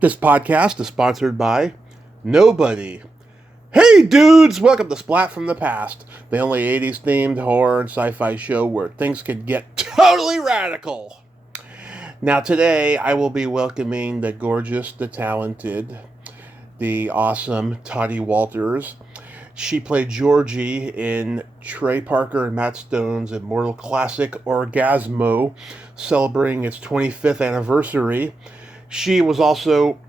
This podcast is sponsored by nobody. Hey dudes, welcome to Splat from the Past, the only 80s themed horror and sci-fi show where things can get totally radical. Now today I will be welcoming the gorgeous, the talented, the awesome Toddy Walters. She played Georgie in Trey Parker and Matt Stone's immortal classic Orgazmo, celebrating its 25th anniversary. She was also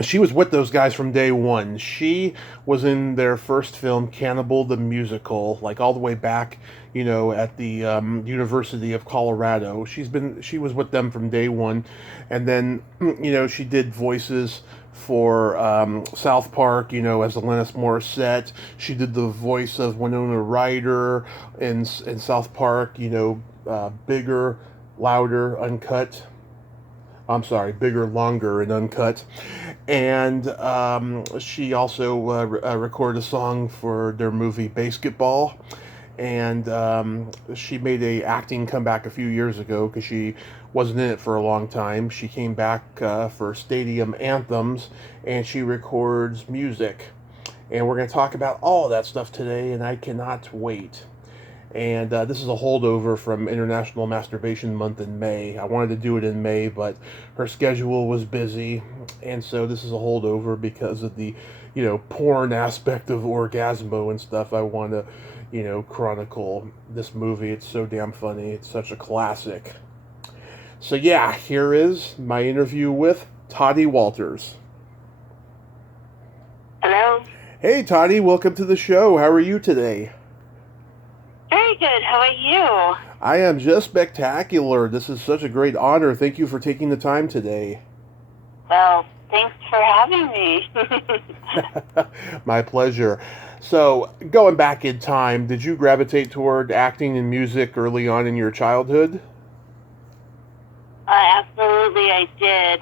she was with those guys from day one. She was in their first film, Cannibal the Musical, like all the way back, at the University of Colorado. She was with them from day one, and then she did voices for South Park, as Alanis Morissette. She did the voice of Winona Ryder in South Park, bigger, louder, uncut. I'm sorry, bigger, longer, and uncut. And she also recorded a song for their movie Basketball. And she made a acting comeback a few years ago because she wasn't in it for a long time. She came back for Stadium Anthems, and she records music. And we're going to talk about all of that stuff today, and I cannot wait. And this is a holdover from International Masturbation Month in May. I wanted to do it in May, but her schedule was busy, and so this is a holdover because of the, porn aspect of Orgazmo and stuff. I want to, chronicle this movie. It's so damn funny. It's such a classic. So yeah, here is my interview with Toddy Walters. Hello. Hey, Toddy, welcome to the show. How are you today? Very good. How are you? I am just spectacular. This is such a great honor. Thank you for taking the time today. Well, thanks for having me. My pleasure. So, going back in time, did you gravitate toward acting and music early on in your childhood? Absolutely, I did.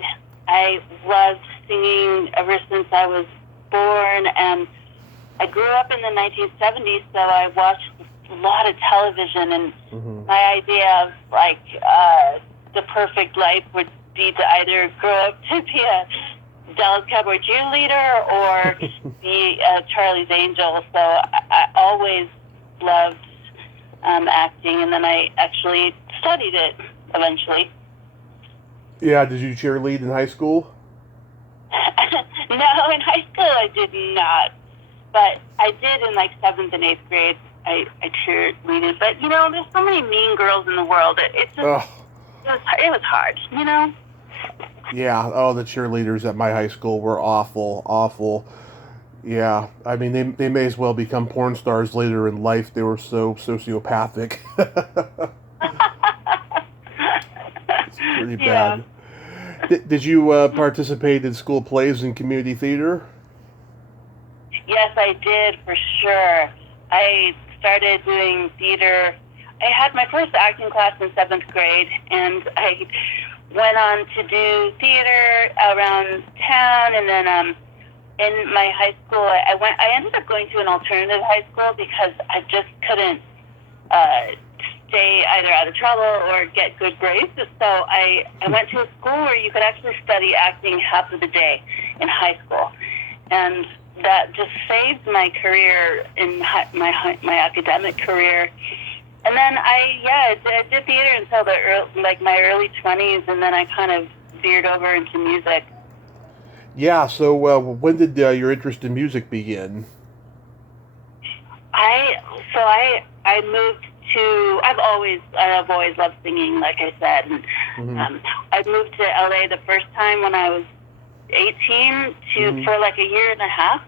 I loved singing ever since I was born, and I grew up in the 1970s, so I watched a lot of television, and my idea of the perfect life would be to either grow up to be a Dallas Cowboy cheerleader or be Charlie's Angel. So I always loved acting, and then I actually studied it eventually. Yeah, did you cheerlead in high school? No, in high school I did not, but I did in 7th and 8th grade. I cheerleaded, but there's so many mean girls in the world. It was hard, Yeah. Oh, the cheerleaders at my high school were awful. Yeah. I mean, they may as well become porn stars later in life. They were so sociopathic. It's pretty bad. Yeah. Did you participate in school plays and community theater? Yes, I did, for sure. I started doing theater. I had my first acting class in 7th grade, and I went on to do theater around town, and then in my high school, I ended up going to an alternative high school because I just couldn't stay either out of trouble or get good grades. So I went to a school where you could actually study acting half of the day in high school, and that just saved my career in my academic career. And then I did theater until my early 20s, and then I kind of veered over into music. Yeah. So when did your interest in music begin? I moved to. I've always loved singing, like I said. And, I moved to LA the first time when I was 18 for a year and a half,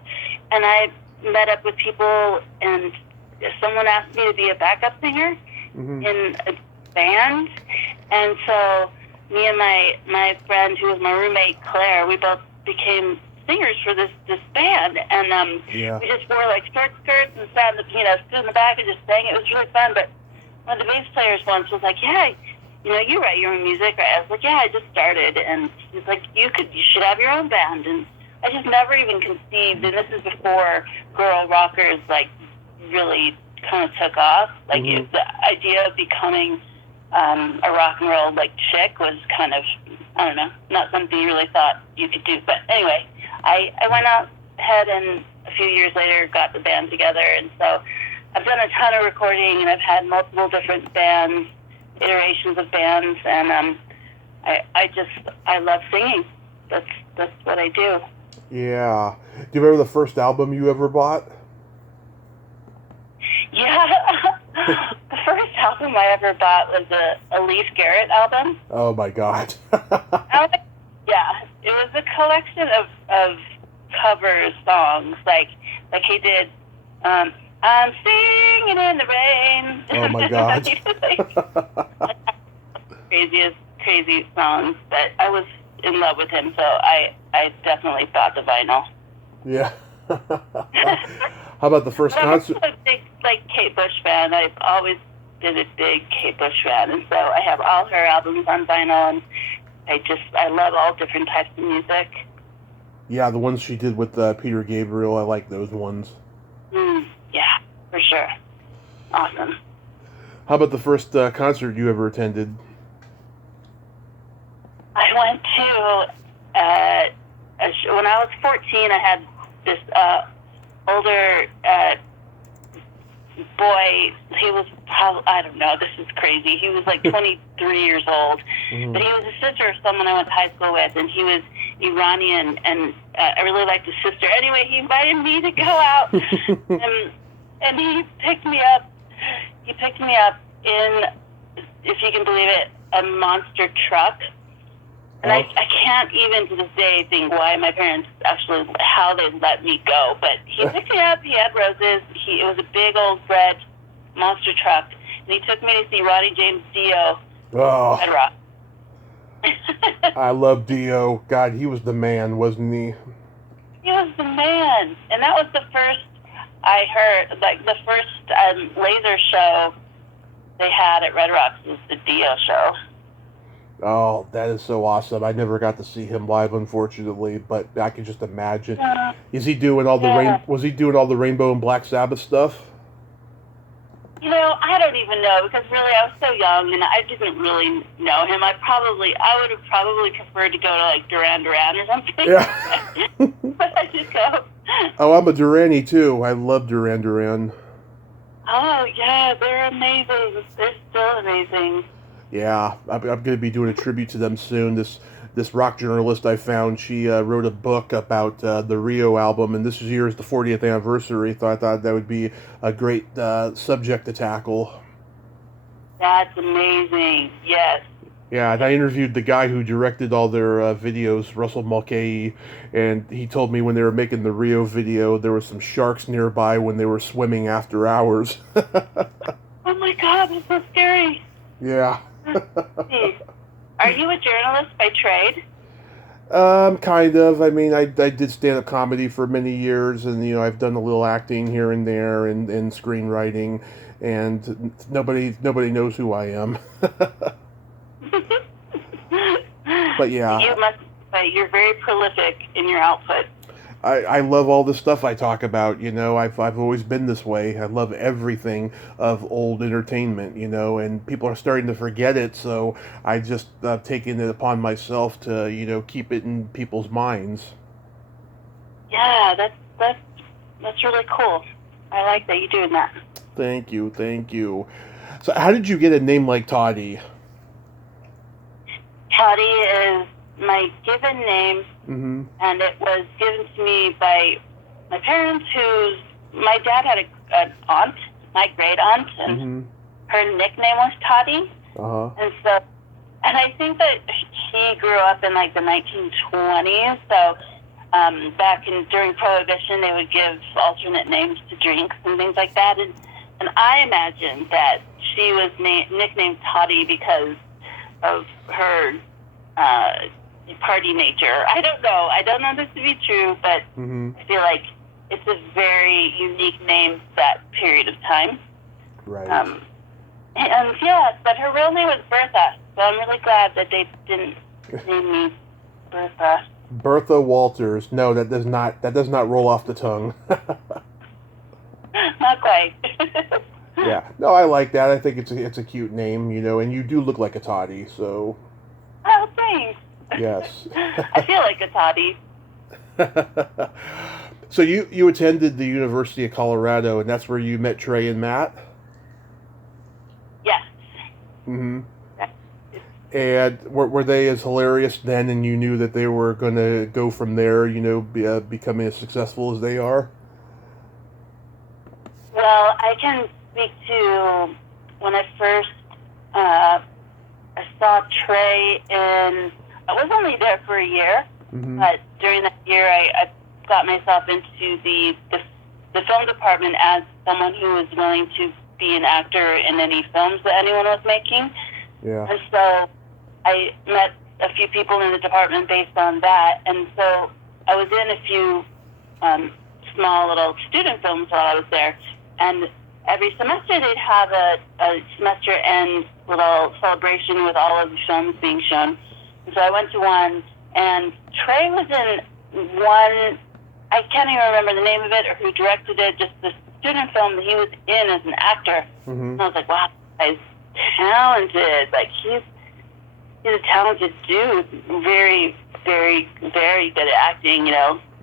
and I met up with people, and someone asked me to be a backup singer in a band, and so me and my friend who was my roommate Claire, we both became singers for this band, and we just wore short skirts and sat stood in the back and just sang. It was really fun. But one of the bass players once was like, "Yeah, you write your own music, right?" I was like, "Yeah, I just started." And he's like, "You should have your own band." And I just never even conceived, and this is before girl rockers really kind of took off. The idea of becoming a rock and roll chick was kind of I don't know, not something you really thought you could do. But anyway, I went out ahead and a few years later got the band together, and so I've done a ton of recording, and I've had multiple different bands, iterations of bands, and I love singing. That's what I do. Yeah. Do you remember the first album you ever bought? Yeah. The first album I ever bought was a Leif Garrett album. Oh my God. Yeah, it was a collection of cover songs, like he did. I'm singing in the rain. Oh my God. Crazy songs, but I was in love with him, so I definitely bought the vinyl. Yeah. How about the first concert? I'm a big, Kate Bush fan. I've always been a big Kate Bush fan, and so I have all her albums on vinyl, and I love all different types of music. Yeah, the ones she did with Peter Gabriel, I like those ones. Yeah, for sure. Awesome. How about the first concert you ever attended? I went to, when I was 14, I had this older boy. He was, I don't know, this is crazy. He was 23 years old. Mm-hmm. But he was a sister of someone I went to high school with, and he was Iranian, and I really liked his sister. Anyway, he invited me to go out, and he picked me up. He picked me up in, if you can believe it, a monster truck. And I can't even to this day think why my parents how they let me go. But he picked me up, he had roses, it was a big old red monster truck, and he took me to see Ronnie James Dio at Rock. I love Dio. God, he was the man, wasn't he? He was the man. And that was the first I heard, the first laser show they had at Red Rocks was the Dio show. Oh, that is so awesome. I never got to see him live, unfortunately, but I can just imagine. Is he doing all the was he doing all the Rainbow and Black Sabbath stuff? I don't even know, because really I was so young and I didn't really know him. I would have probably preferred to go to Duran or something. Yeah. But I just go. Oh, I'm a Duranie too. I love Duran. Oh yeah, they're amazing. They're still amazing. Yeah, I'm going to be doing a tribute to them soon. This rock journalist I found, she wrote a book about the Rio album, and this year is the 40th anniversary, so I thought that would be a great subject to tackle. That's amazing, yes. Yeah, and I interviewed the guy who directed all their videos, Russell Mulcahy, and he told me when they were making the Rio video, there were some sharks nearby when they were swimming after hours. Oh my God, that's so scary. Yeah. Are you a journalist by trade? Kind of. I mean, I did stand-up comedy for many years, and I've done a little acting here and there, and screenwriting, and nobody knows who I am. But yeah, you're very prolific in your output. I love all the stuff I talk about, I've always been this way. I love everything of old entertainment, and people are starting to forget it, so I just taken it upon myself to, keep it in people's minds. Yeah, that's really cool. I like that you're doing that. Thank you. So how did you get a name like Toddy? Toddy is my given name, mm-hmm. and it was given to me by my parents, my dad had an aunt, my great aunt, and mm-hmm. her nickname was Toddy. Uh-huh. And I think that she grew up in the 1920s, so during Prohibition, they would give alternate names to drinks and things like that, and I imagine that she was nicknamed Toddy because of her party nature. I don't know. I don't know this to be true, but mm-hmm. I feel like it's a very unique name for that period of time. Right. And yeah, but her real name was Bertha, so I'm really glad that they didn't name me Bertha. Bertha Walters. No, that does not roll off the tongue. Not quite. Yeah. No, I like that. I think it's a cute name, and you do look like a Toddy, so. Oh, thanks. Yes. I feel like a Toddy. So you attended the University of Colorado, and that's where you met Trey and Matt? Yes. Mm-hmm. And were they as hilarious then, and you knew that they were going to go from there, becoming as successful as they are? Well, I can speak to when I first I saw Trey in. I was only there for a year, but during that year, I got myself into the film department as someone who was willing to be an actor in any films that anyone was making. Yeah. And so I met a few people in the department based on that, and so I was in a few small little student films while I was there, and every semester they'd have a semester end little celebration with all of the films being shown. And so I went to one, and Trey was in one, I can't even remember the name of it or who directed it, just the student film that he was in as an actor. And I was like, wow, this guy's talented. Like, he's a talented dude, very, very, very good at acting,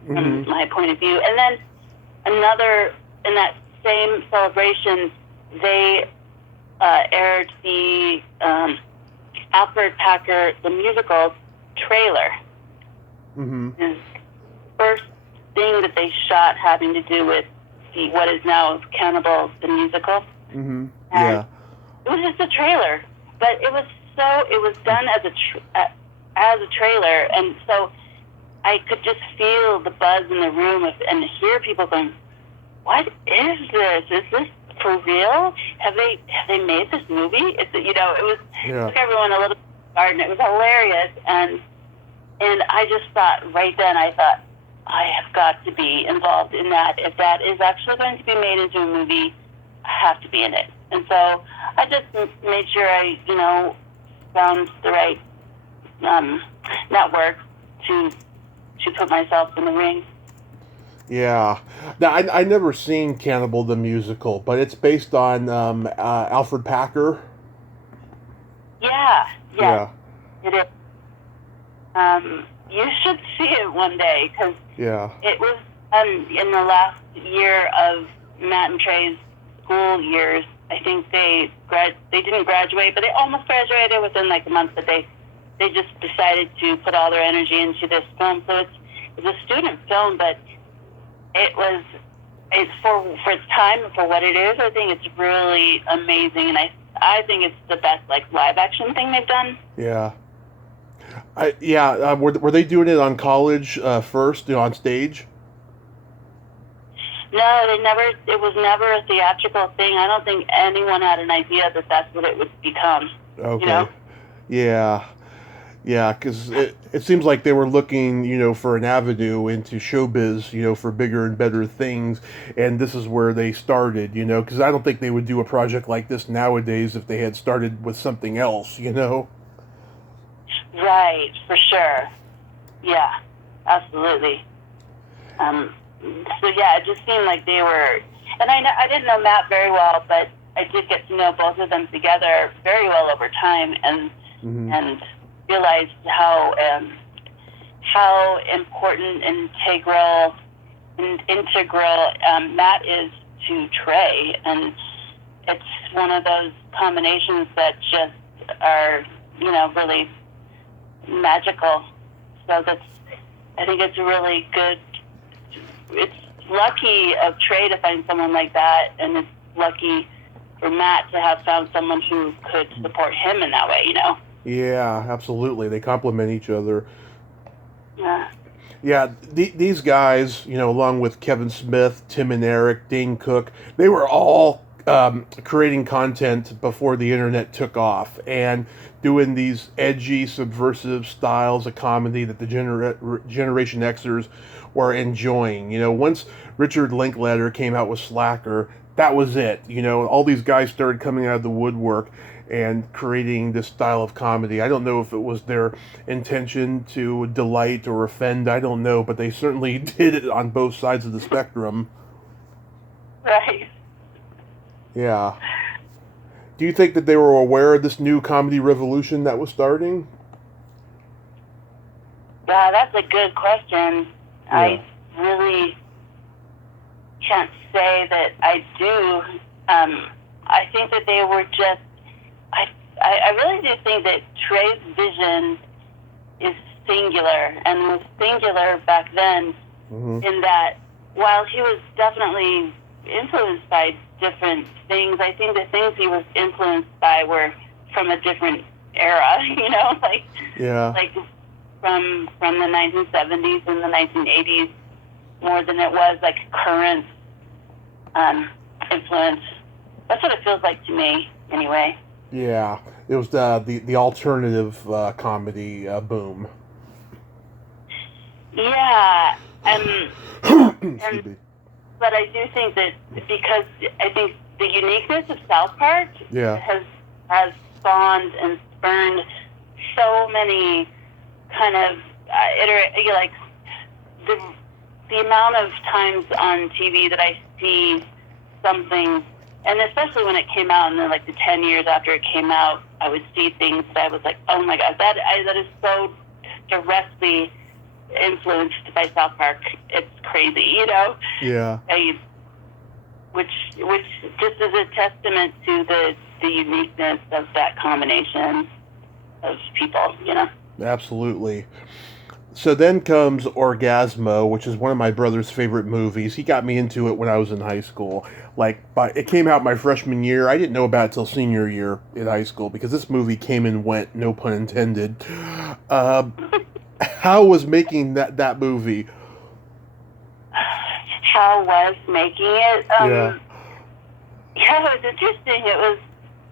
from my point of view. And then another, in that same celebration, they aired the Alfred Packer, the musical trailer. His first thing that they shot having to do with what is now Cannibal, the musical. Yeah. It was just a trailer, but it was done as a trailer, and so I could just feel the buzz in the room and hear people going, "What is this? Is this for real? Have they made this movie?" It took everyone a little apart, and it was hilarious. And I just thought right then, I have got to be involved in that. If that is actually going to be made into a movie, I have to be in it. And so I just made sure I, found the right network to put myself in the ring. Yeah. Now, I never seen Cannibal the musical, but it's based on Alfred Packer. Yeah. Yeah. It is. You should see it one day, because it was in the last year of Matt and Trey's school years. I think they didn't graduate, but they almost graduated within like a month. But they just decided to put all their energy into this film. So it's a student film, but it's for its time, for what it is. I think it's really amazing, and I think it's the best like live action thing they've done. Yeah. Were they doing it on college first, on stage? No, they never. It was never a theatrical thing. I don't think anyone had an idea that that's what it would become. Okay. Yeah. Yeah, because it seems like they were looking, for an avenue into showbiz, for bigger and better things, and this is where they started, because I don't think they would do a project like this nowadays if they had started with something else, Right, for sure. Yeah, absolutely. So yeah, it just seemed like they were, and I didn't know Matt very well, but I did get to know both of them together very well over time, and realized how important and integral Matt is to Trey, and it's one of those combinations that just are really magical. So I think it's really good. It's lucky of Trey to find someone like that, and it's lucky for Matt to have found someone who could support him in that way, Yeah, absolutely. They complement each other. Yeah. Yeah, these guys, along with Kevin Smith, Tim and Eric, Dane Cook, they were all creating content before the internet took off and doing these edgy, subversive styles of comedy that the Generation Xers were enjoying. Once Richard Linklater came out with Slacker, that was it. All these guys started coming out of the woodwork and creating this style of comedy. I don't know if it was their intention to delight or offend, I don't know, but they certainly did it on both sides of the spectrum. Right. Yeah. Do you think that they were aware of this new comedy revolution that was starting? Yeah, that's a good question. Yeah. I really can't say that I do. I think that they were just. I really do think that Trey's vision is singular and was singular back then. In that, while he was definitely influenced by different things, I think the things he was influenced by were from a different era. Like from the 1970s and the 1980s more than it was like current influence. That's what it feels like to me, anyway. Yeah, it was the alternative comedy boom. Yeah, Excuse me. but I do think that because I think the uniqueness of South Park has spawned and spurned so many kind of like the amount of times on TV that I see something, and especially when it came out, and then like the 10 years after it came out, I would see things that I was like, oh my God, that is so directly influenced by South Park. It's crazy, Yeah. Which just is a testament to the uniqueness of that combination of people, Absolutely. So then comes Orgazmo, which is one of my brother's favorite movies. He got me into it when I was in high school. It came out my freshman year. I didn't know about it till senior year in high school because this movie came and went, no pun intended. How was making that movie? How was making it? Yeah, it was interesting. It was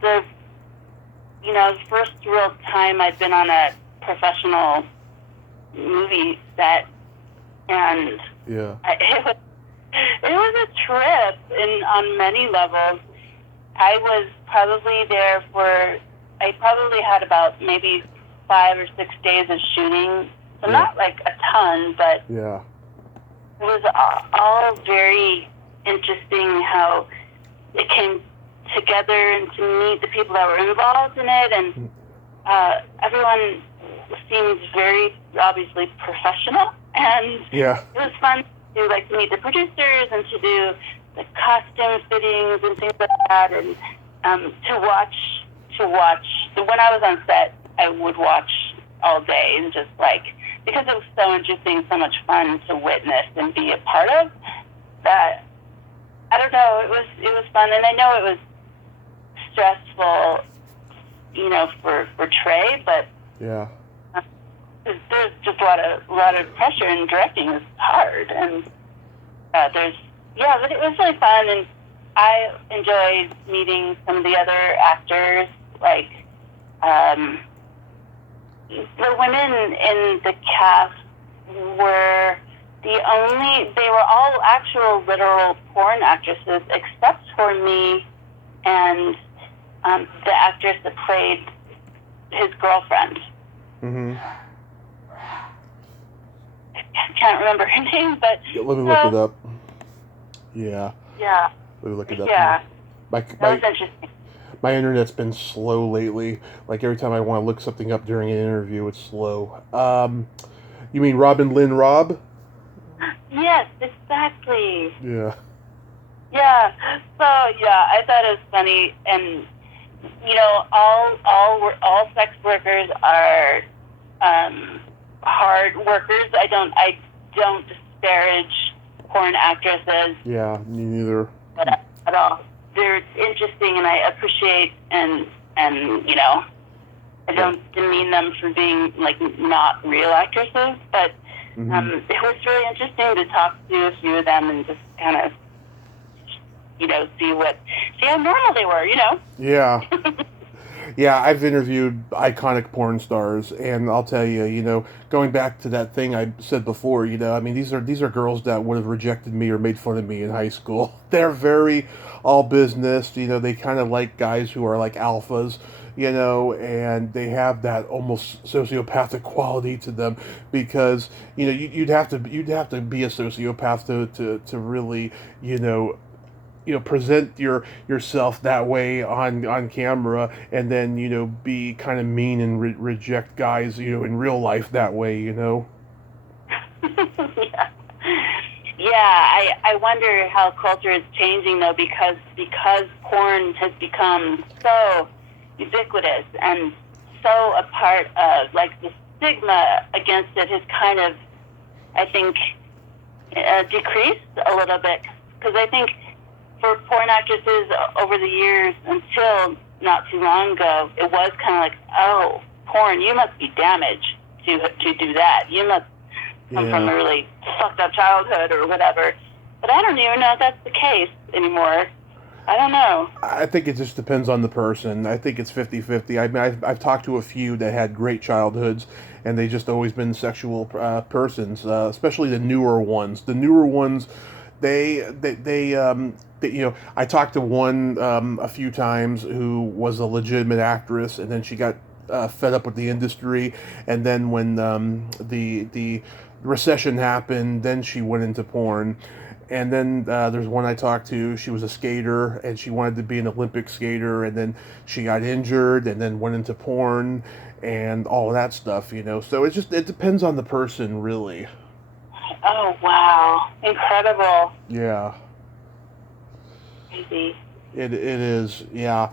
the first real time I'd been on a professional movie set, and it was a trip on many levels. I was probably there I probably had about maybe 5 or 6 days of shooting, so not like a ton, but yeah. It was all very interesting how it came together and to meet the people that were involved in it, and everyone seemed very obviously professional, and it was fun to meet the producers and to do the costume fittings and things like that, and to watch. When I was on set, I would watch all day and just because it was so interesting, so much fun to witness and be a part of. That I don't know, it was fun, and I know it was stressful, for Trey, but there's just a lot of pressure, and directing is hard, and but it was really fun, and I enjoyed meeting some of the other actors, the women in the cast were they were all actual literal porn actresses, except for me and the actress that played his girlfriend. I can't remember her name, but let me look it up. Yeah. Let me look it up. Yeah. That was interesting. My internet's been slow lately. Every time I want to look something up during an interview, it's slow. You mean Robin Lynn Robb? Yes, exactly. Yeah. Yeah. So I thought it was funny, and all sex workers are hard workers. I don't disparage porn actresses. Yeah, me neither. At all. They're interesting, and I appreciate and I don't demean them for being not real actresses, but it was really interesting to talk to a few of them and just kind of see how normal they were, Yeah. Yeah, I've interviewed iconic porn stars, and I'll tell you, going back to that thing I said before, these are girls that would have rejected me or made fun of me in high school. They're very all business, they kind of like guys who are like alphas, and they have that almost sociopathic quality to them because, you'd have to be a sociopath to really, present yourself that way on camera, and then be kind of mean and reject guys in real life that way. Yeah, I wonder how culture is changing though, because porn has become so ubiquitous and so a part of, like, the stigma against it has kind of, I think, decreased a little bit. Because I think for porn actresses over the years, until not too long ago, it was kind of like, oh, porn, you must be damaged to do that. You must come from a really fucked up childhood or whatever. But I don't even know if that's the case anymore. I don't know. I think it just depends on the person. I think it's 50-50. I mean, I've talked to a few that had great childhoods, and they just always been sexual persons, especially the newer ones. The newer ones, they you know, I talked to one a few times who was a legitimate actress, and then she got fed up with the industry, and then when the recession happened, then she went into porn. And then there's one I talked to. She was a skater, and she wanted to be an Olympic skater, and then she got injured, and then went into porn, and all of that stuff, you know. So it depends on the person, really. Oh, wow. Incredible. Yeah. Crazy. It is, yeah.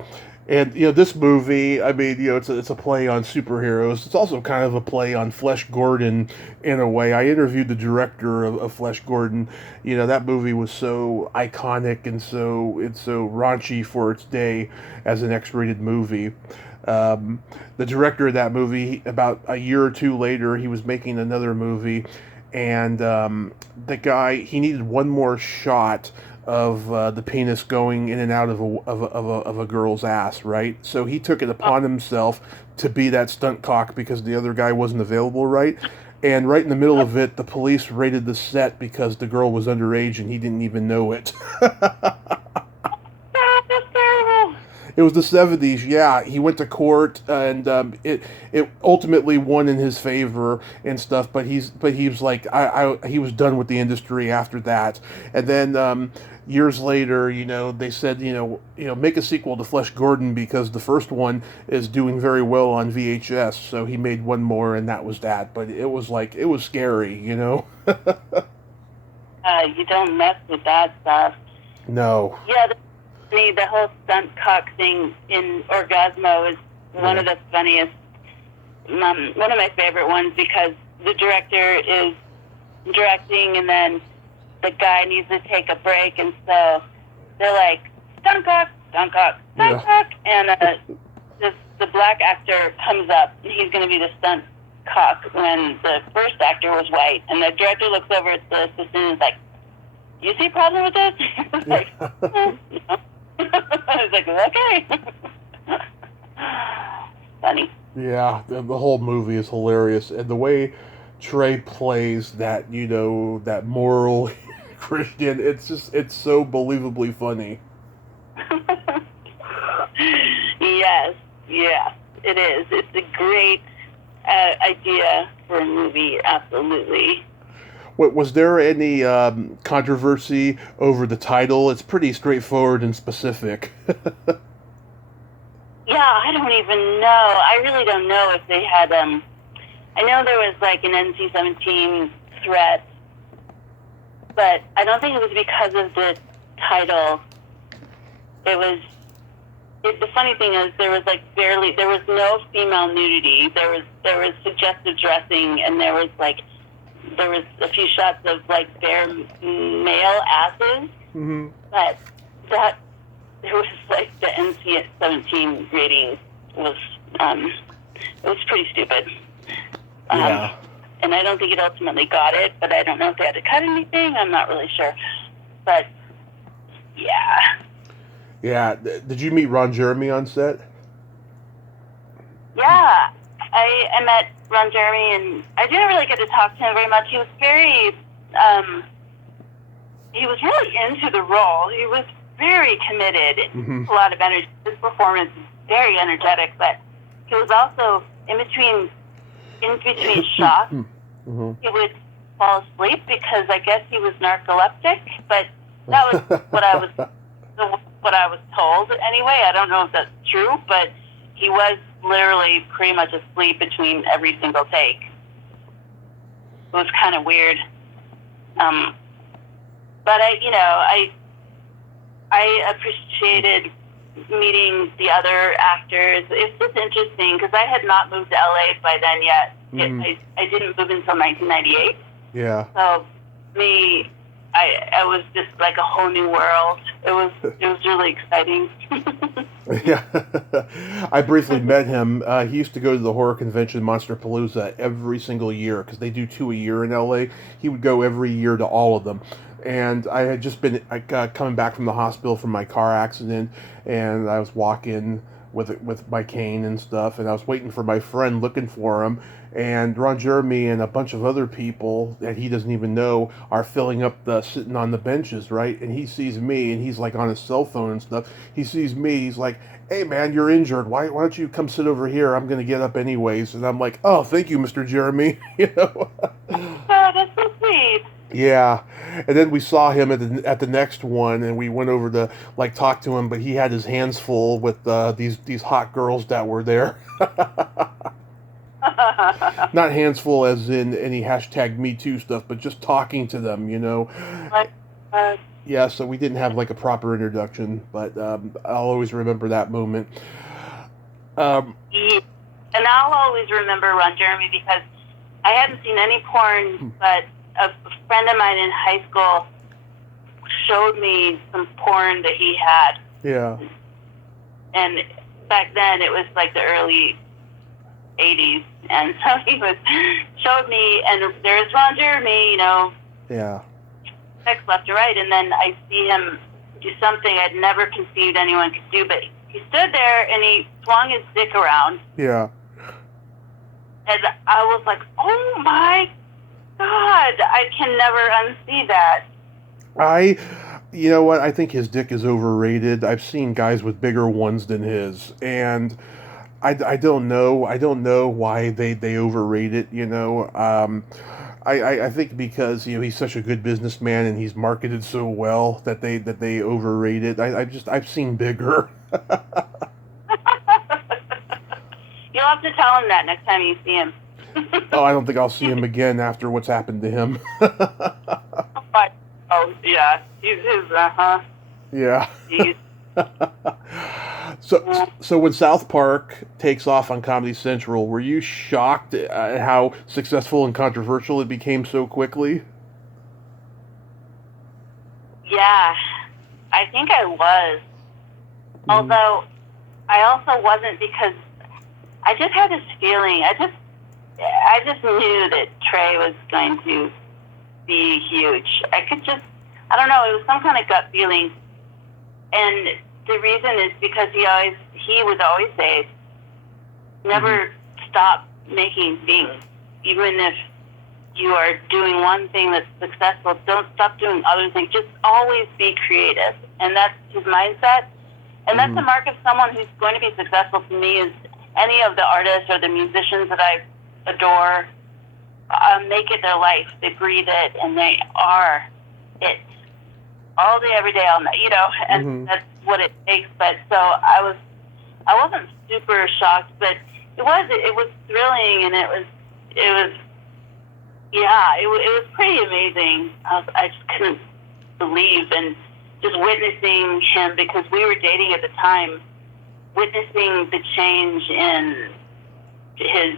And, you know, this movie, I mean, you know, it's a play on superheroes. It's also kind of a play on Flesh Gordon in a way. I interviewed the director of Flesh Gordon. You know, that movie was so iconic and so raunchy for its day as an X-rated movie. The director of that movie, about a year or two later, he was making another movie, and the guy, he needed one more shot of the penis going in and out of a girl's ass, right? So he took it upon himself to be that stunt cock because the other guy wasn't available, right? And right in the middle of it, the police raided the set because the girl was underage and he didn't even know it. It was the 70s, yeah. He went to court, and it ultimately won in his favor and stuff. But he was like, he was done with the industry after that. And then years later, you know, they said, you know, make a sequel to Flesh Gordon because the first one is doing very well on VHS. So he made one more, and that was that. But it was scary, you know. You don't mess with that stuff. No. Yeah. The whole stunt cock thing in Orgazmo is one of the funniest, one of my favorite ones, because the director is directing and then the guy needs to take a break, and so they're like, stunt cock, stunt cock, stunt cock, and the black actor comes up, and he's going to be the stunt cock when the first actor was white, and the director looks over at the assistant and is like, you see a problem with this? It's like, no. I was like, okay. Funny. Yeah, the whole movie is hilarious, and the way Trey plays that, you know, that moral Christian, it's so believably funny. Yes, it is. It's a great idea for a movie, absolutely. Was there any controversy over the title? It's pretty straightforward and specific. Yeah, I don't even know. I really don't know if they had, I know there was like an NC-17 threat, but I don't think it was because of the title. The funny thing is there was no female nudity. There was suggestive dressing, and there was a few shots of like bare male asses, but that there was like the NC-17 rating was it was pretty stupid. Yeah. And I don't think it ultimately got it, but I don't know if they had to cut anything. I'm not really sure, but yeah. Yeah. Did you meet Ron Jeremy on set? Yeah, I met Ron Jeremy, and I didn't really get to talk to him very much. He was he was really into the role. He was very committed, a lot of energy. His performance was very energetic, but he was also in between shots. He would fall asleep because I guess he was narcoleptic, but that was what I was told anyway. I don't know if that's true, but he was literally pretty much asleep between every single take. It was kind of weird. But I appreciated meeting the other actors. It's just interesting because I had not moved to LA by then yet. I didn't move until 1998. Yeah. So I was just like a whole new world. It was really exciting. Yeah. I briefly met him. He used to go to the horror convention Monsterpalooza every single year because they do 2 a year in LA. He would go every year to all of them. And I had just been coming back from the hospital from my car accident, and I was walking with my cane and stuff, and I was waiting for my friend looking for him, and Ron Jeremy and a bunch of other people that he doesn't even know are filling up sitting on the benches, right? And he sees me, and he's like on his cell phone and stuff. He sees me, he's like, "Hey man, you're injured. Why don't you come sit over here? I'm gonna get up anyways." And I'm like, "Oh, thank you, Mr. Jeremy." Oh, that's so sweet. Yeah, and then we saw him at the next one, and we went over to like talk to him, but he had his hands full with these hot girls that were there. Not hands full as in any #MeToo stuff, but just talking to them, Yeah, so we didn't have like a proper introduction, but I'll always remember that moment. Yeah. And I'll always remember Ron Jeremy because I hadn't seen any porn, but a friend of mine in high school showed me some porn that he had. Yeah. And back then it was like the early 80s, and so he showed me, and there's Ron Jeremy, Yeah. text left to right, and then I see him do something I'd never conceived anyone could do, but he stood there and he swung his dick around. Yeah. And I was like, oh my God, I can never unsee that. You know what? I think his dick is overrated. I've seen guys with bigger ones than his, and I don't know. I don't know why they overrate it. I think because he's such a good businessman and he's marketed so well that they overrate it. I've seen bigger. You'll have to tell him that next time you see him. Oh, I don't think I'll see him again after what's happened to him. Oh, yeah. He's Yeah. So when South Park takes off on Comedy Central, were you shocked at how successful and controversial it became so quickly? Yeah, I think I was. Although, I also wasn't, because I just had this feeling. I just knew that Trey was going to be huge. I don't know, it was some kind of gut feeling. And the reason is because he would always say, never stop making things. Even if you are doing one thing that's successful, don't stop doing other things. Just always be creative. And that's his mindset. And that's the mark of someone who's going to be successful to me, is any of the artists or the musicians that I adore make it their life. They breathe it, and they are it. All day, every day, all night, and that's what it takes. But so I wasn't super shocked, but it was thrilling, and it was pretty amazing. I just couldn't believe, and just witnessing him, because we were dating at the time, witnessing the change in his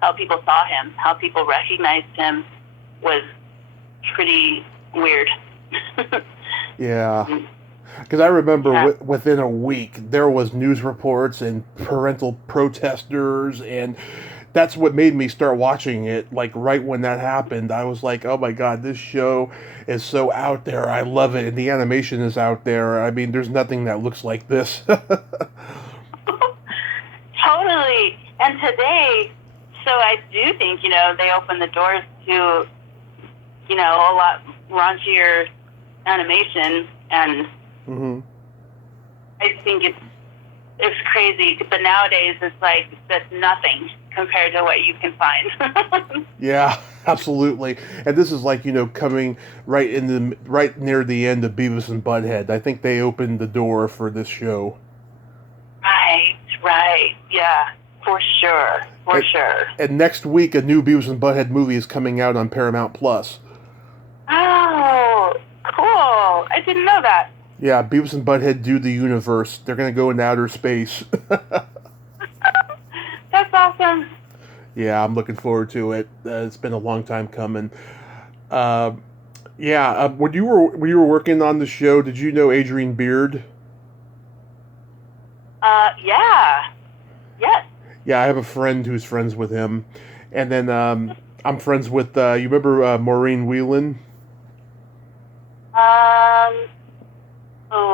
how people saw him, how people recognized him, was pretty weird. Yeah. Because I remember within a week, there was news reports and parental protesters, and that's what made me start watching it. Like, right when that happened, I was like, oh my God, this show is so out there. I love it. And the animation is out there. I mean, there's nothing that looks like this. Totally. And today, so I do think, they open the doors to, a lot raunchier animation, and I think it's crazy. But nowadays, it's like, that's nothing compared to what you can find. Yeah, absolutely. And this is like, coming right near the end of Beavis and Butthead. I think they opened the door for this show. Right, yeah, for sure. for sure. And next week, a new Beavis and Butthead movie is coming out on Paramount Plus. Oh, cool. I didn't know that. Yeah, Beavis and Butthead do the universe. They're going to go into outer space. That's awesome. Yeah, I'm looking forward to it. It's been a long time coming. When you were working on the show, did you know Adrian Beard? Yeah. Yes. Yeah, I have a friend who's friends with him. And then I'm friends with, you remember Maureen Whelan?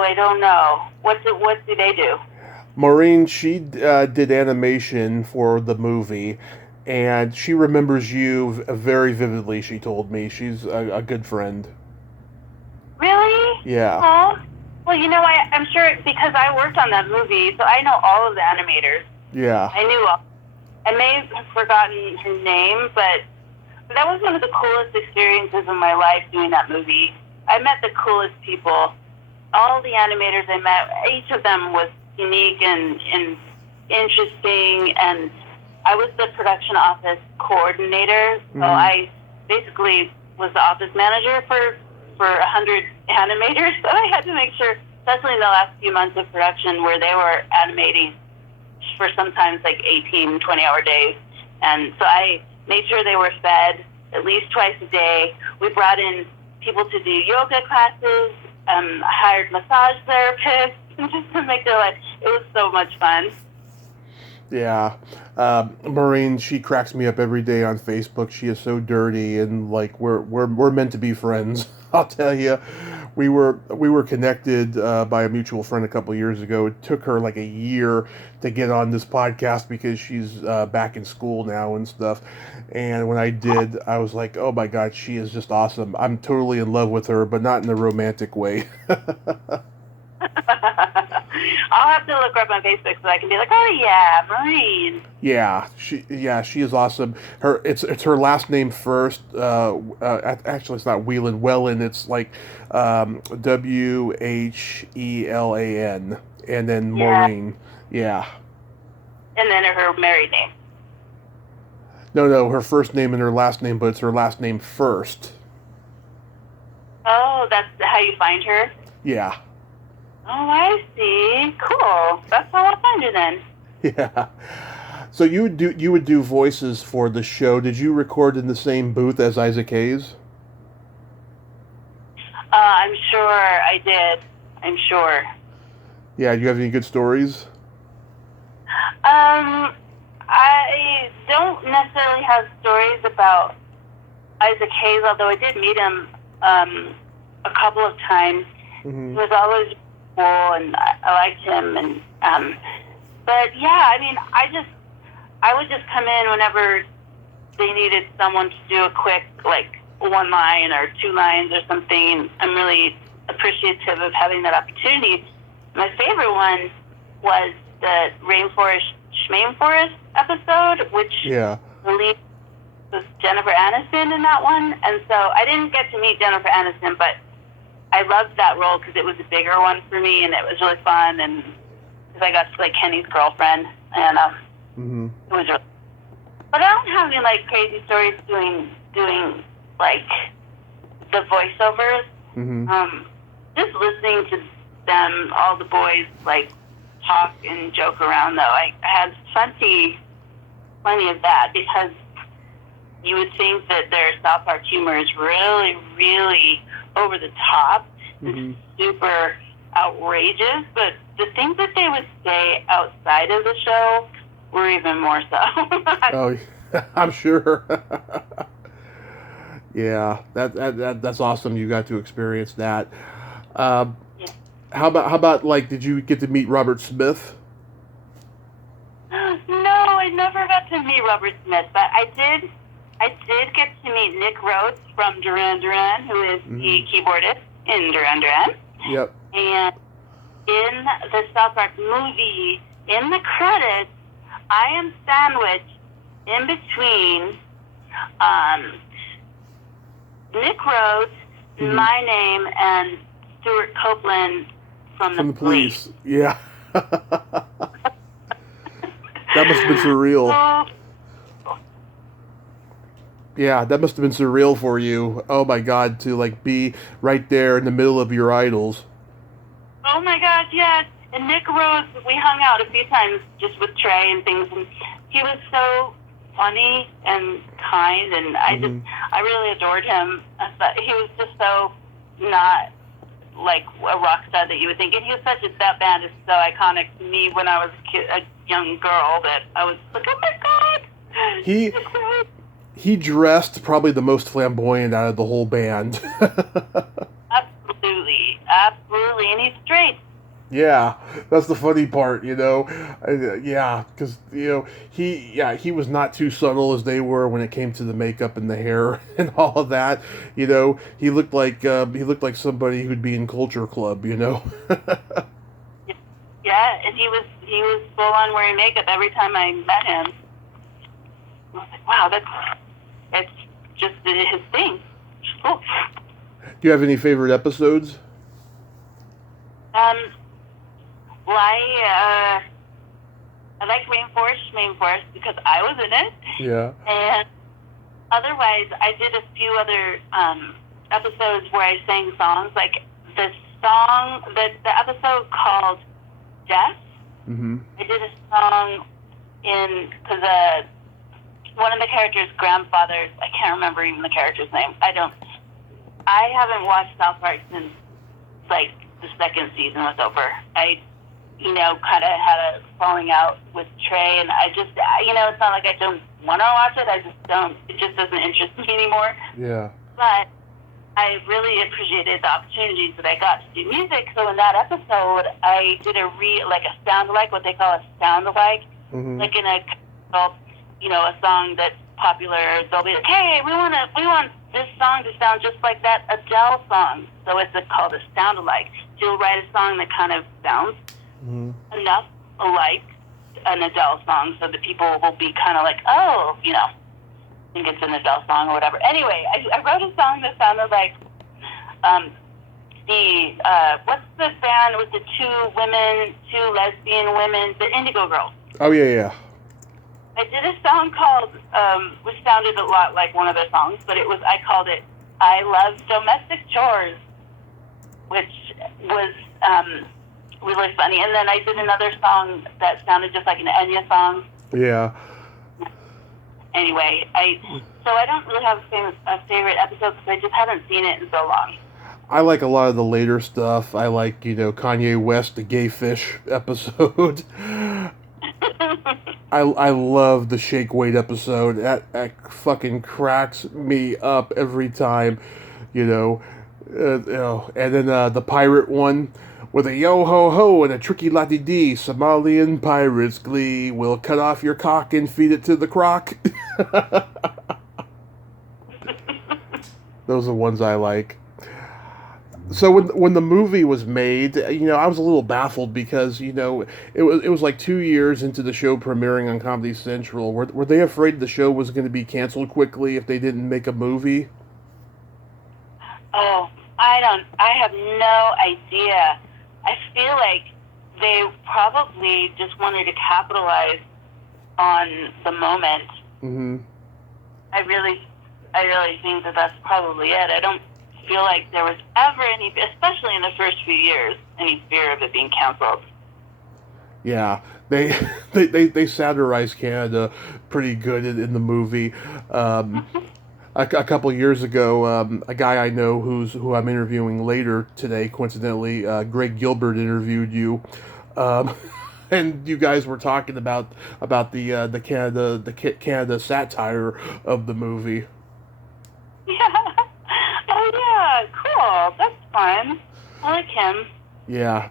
I don't know. What do they do? Maureen, she did animation for the movie, and she remembers you very vividly, she told me. She's a good friend. Really? Yeah. Oh. Well, I'm sure because I worked on that movie, so I know all of the animators. Yeah. I knew all. I may have forgotten her name, but that was one of the coolest experiences of my life doing that movie. I met the coolest people. All the animators I met, each of them was unique and interesting, and I was the production office coordinator, so I basically was the office manager for 100 animators, so I had to make sure, especially in the last few months of production where they were animating for sometimes like 18, 20-hour days, and so I made sure they were fed at least twice a day. We brought in people to do yoga classes, I hired massage therapists, just to make their life. It was so much fun. Yeah. Maureen, she cracks me up every day on Facebook. She is so dirty, and like we're meant to be friends. I'll tell you, we were connected by a mutual friend a couple years ago. It took her like a year to get on this podcast because she's back in school now and stuff. And when I did, I was like, oh my God, she is just awesome. I'm totally in love with her, but not in a romantic way. I'll have to look her up on Facebook so I can be like, oh yeah, Maureen. Yeah, she is awesome. It's her last name first. Actually, it's not Whelan. Whelan. It's like Whelan, and then Maureen. Yeah. And then her married name. No, her first name and her last name, but it's her last name first. Oh, that's how you find her? Yeah. Oh, I see. Cool. That's how I'll find her then. Yeah. So you would do voices for the show. Did you record in the same booth as Isaac Hayes? I'm sure I did. I'm sure. Yeah. Do you have any good stories? I don't necessarily have stories about Isaac Hayes, although I did meet him a couple of times. Mm-hmm. He was always cool, and I liked him. And but yeah, I mean, I would just come in whenever they needed someone to do a quick, like, one line or two lines or something. I'm really appreciative of having that opportunity. My favorite one was the Rainforest Schmainforest episode, which was Jennifer Aniston in that one. And so I didn't get to meet Jennifer Aniston, but I loved that role because it was a bigger one for me, and it was really fun, and because I got to play Kenny's girlfriend, and it was really. But I don't have any like crazy stories doing like the voiceovers. Just listening to them, all the boys like talk and joke around. Though I had plenty of that, because you would think that their South Park humor is really, really over the top, and super outrageous, but the things that they would say outside of the show were even more so. Oh, I'm sure. Yeah, that's awesome. You got to experience that. How about like, did you get to meet Robert Smith? No, I never got to meet Robert Smith, but I did get to meet Nick Rhodes from Duran, who is the keyboardist in Duran. Yep. And in the South Park movie, in the credits, I am sandwiched in between Nick Rhodes, my name, and Stuart Copeland from the Police. Yeah. That must have been surreal. Yeah, that must have been surreal for you. Oh my God, to like be right there in the middle of your idols. Oh my gosh, yes. And Nick Rhodes, we hung out a few times just with Trey and things, and he was so funny and kind, and I really adored him. But he was just so not like a rock star that you would think. And he was that band is so iconic to me when I was a young girl that I was like, oh my God. He dressed probably the most flamboyant out of the whole band. Absolutely, and he's straight. Yeah, that's the funny part, yeah, because he was not too subtle as they were when it came to the makeup and the hair and all of that. He looked like somebody who'd be in Culture Club. Yeah, and he was full on wearing makeup every time I met him. I was like, wow, that's just his thing. Cool. Do you have any favorite episodes? Well, I like Rainforest because I was in it. Yeah. And otherwise, I did a few other episodes where I sang songs, like the episode called Death. Mm-hmm. I did a song because one of the characters' grandfathers, I can't remember even the character's name. I haven't watched South Park since like the second season was over. I kind of had a falling out with Trey, and I just, it's not like I don't want to watch it. I just don't. It just doesn't interest me anymore. Yeah. But I really appreciated the opportunities that I got to do music. So in that episode, I did a sound-alike, what they call a sound-alike, like in a song that's popular. They'll be like, hey, we want this song to sound just like that Adele song. So it's called a sound-alike. So you'll write a song that kind of sounds enough like an Adele song so that people will be kind of like, oh, think it's an Adele song or whatever. Anyway, I wrote a song that sounded like what's the band with the two lesbian women, the Indigo Girls. Oh, yeah. I did a song called, which sounded a lot like one of their songs, but I called it I Love Domestic Chores, which was really funny. And then I did another song that sounded just like an Enya song. Yeah. Anyway, so I don't really have a favorite episode because I just haven't seen it in so long. I like a lot of the later stuff. I like, Kanye West, the Gay Fish episode. I love the Shake Weight episode. That fucking cracks me up every time, and then the pirate one with a yo ho ho and a tricky la dee Somalian pirates glee. We'll cut off your cock and feed it to the croc. Those are the ones I like. So when the movie was made, I was a little baffled because it was like 2 years into the show premiering on Comedy Central. Were they afraid the show was going to be canceled quickly if they didn't make a movie? Oh, I have no idea. I feel like they probably just wanted to capitalize on the moment. Mm-hmm. I really think that that's probably it. I don't feel like there was ever any, especially in the first few years, any fear of it being canceled. Yeah, they satirized Canada pretty good in the movie. A couple years ago, a guy I know who I'm interviewing later today, coincidentally, Greg Gilbert interviewed you, and you guys were talking about the Canada satire of the movie. Yeah. Oh yeah, cool. That's fun. I like him. Yeah.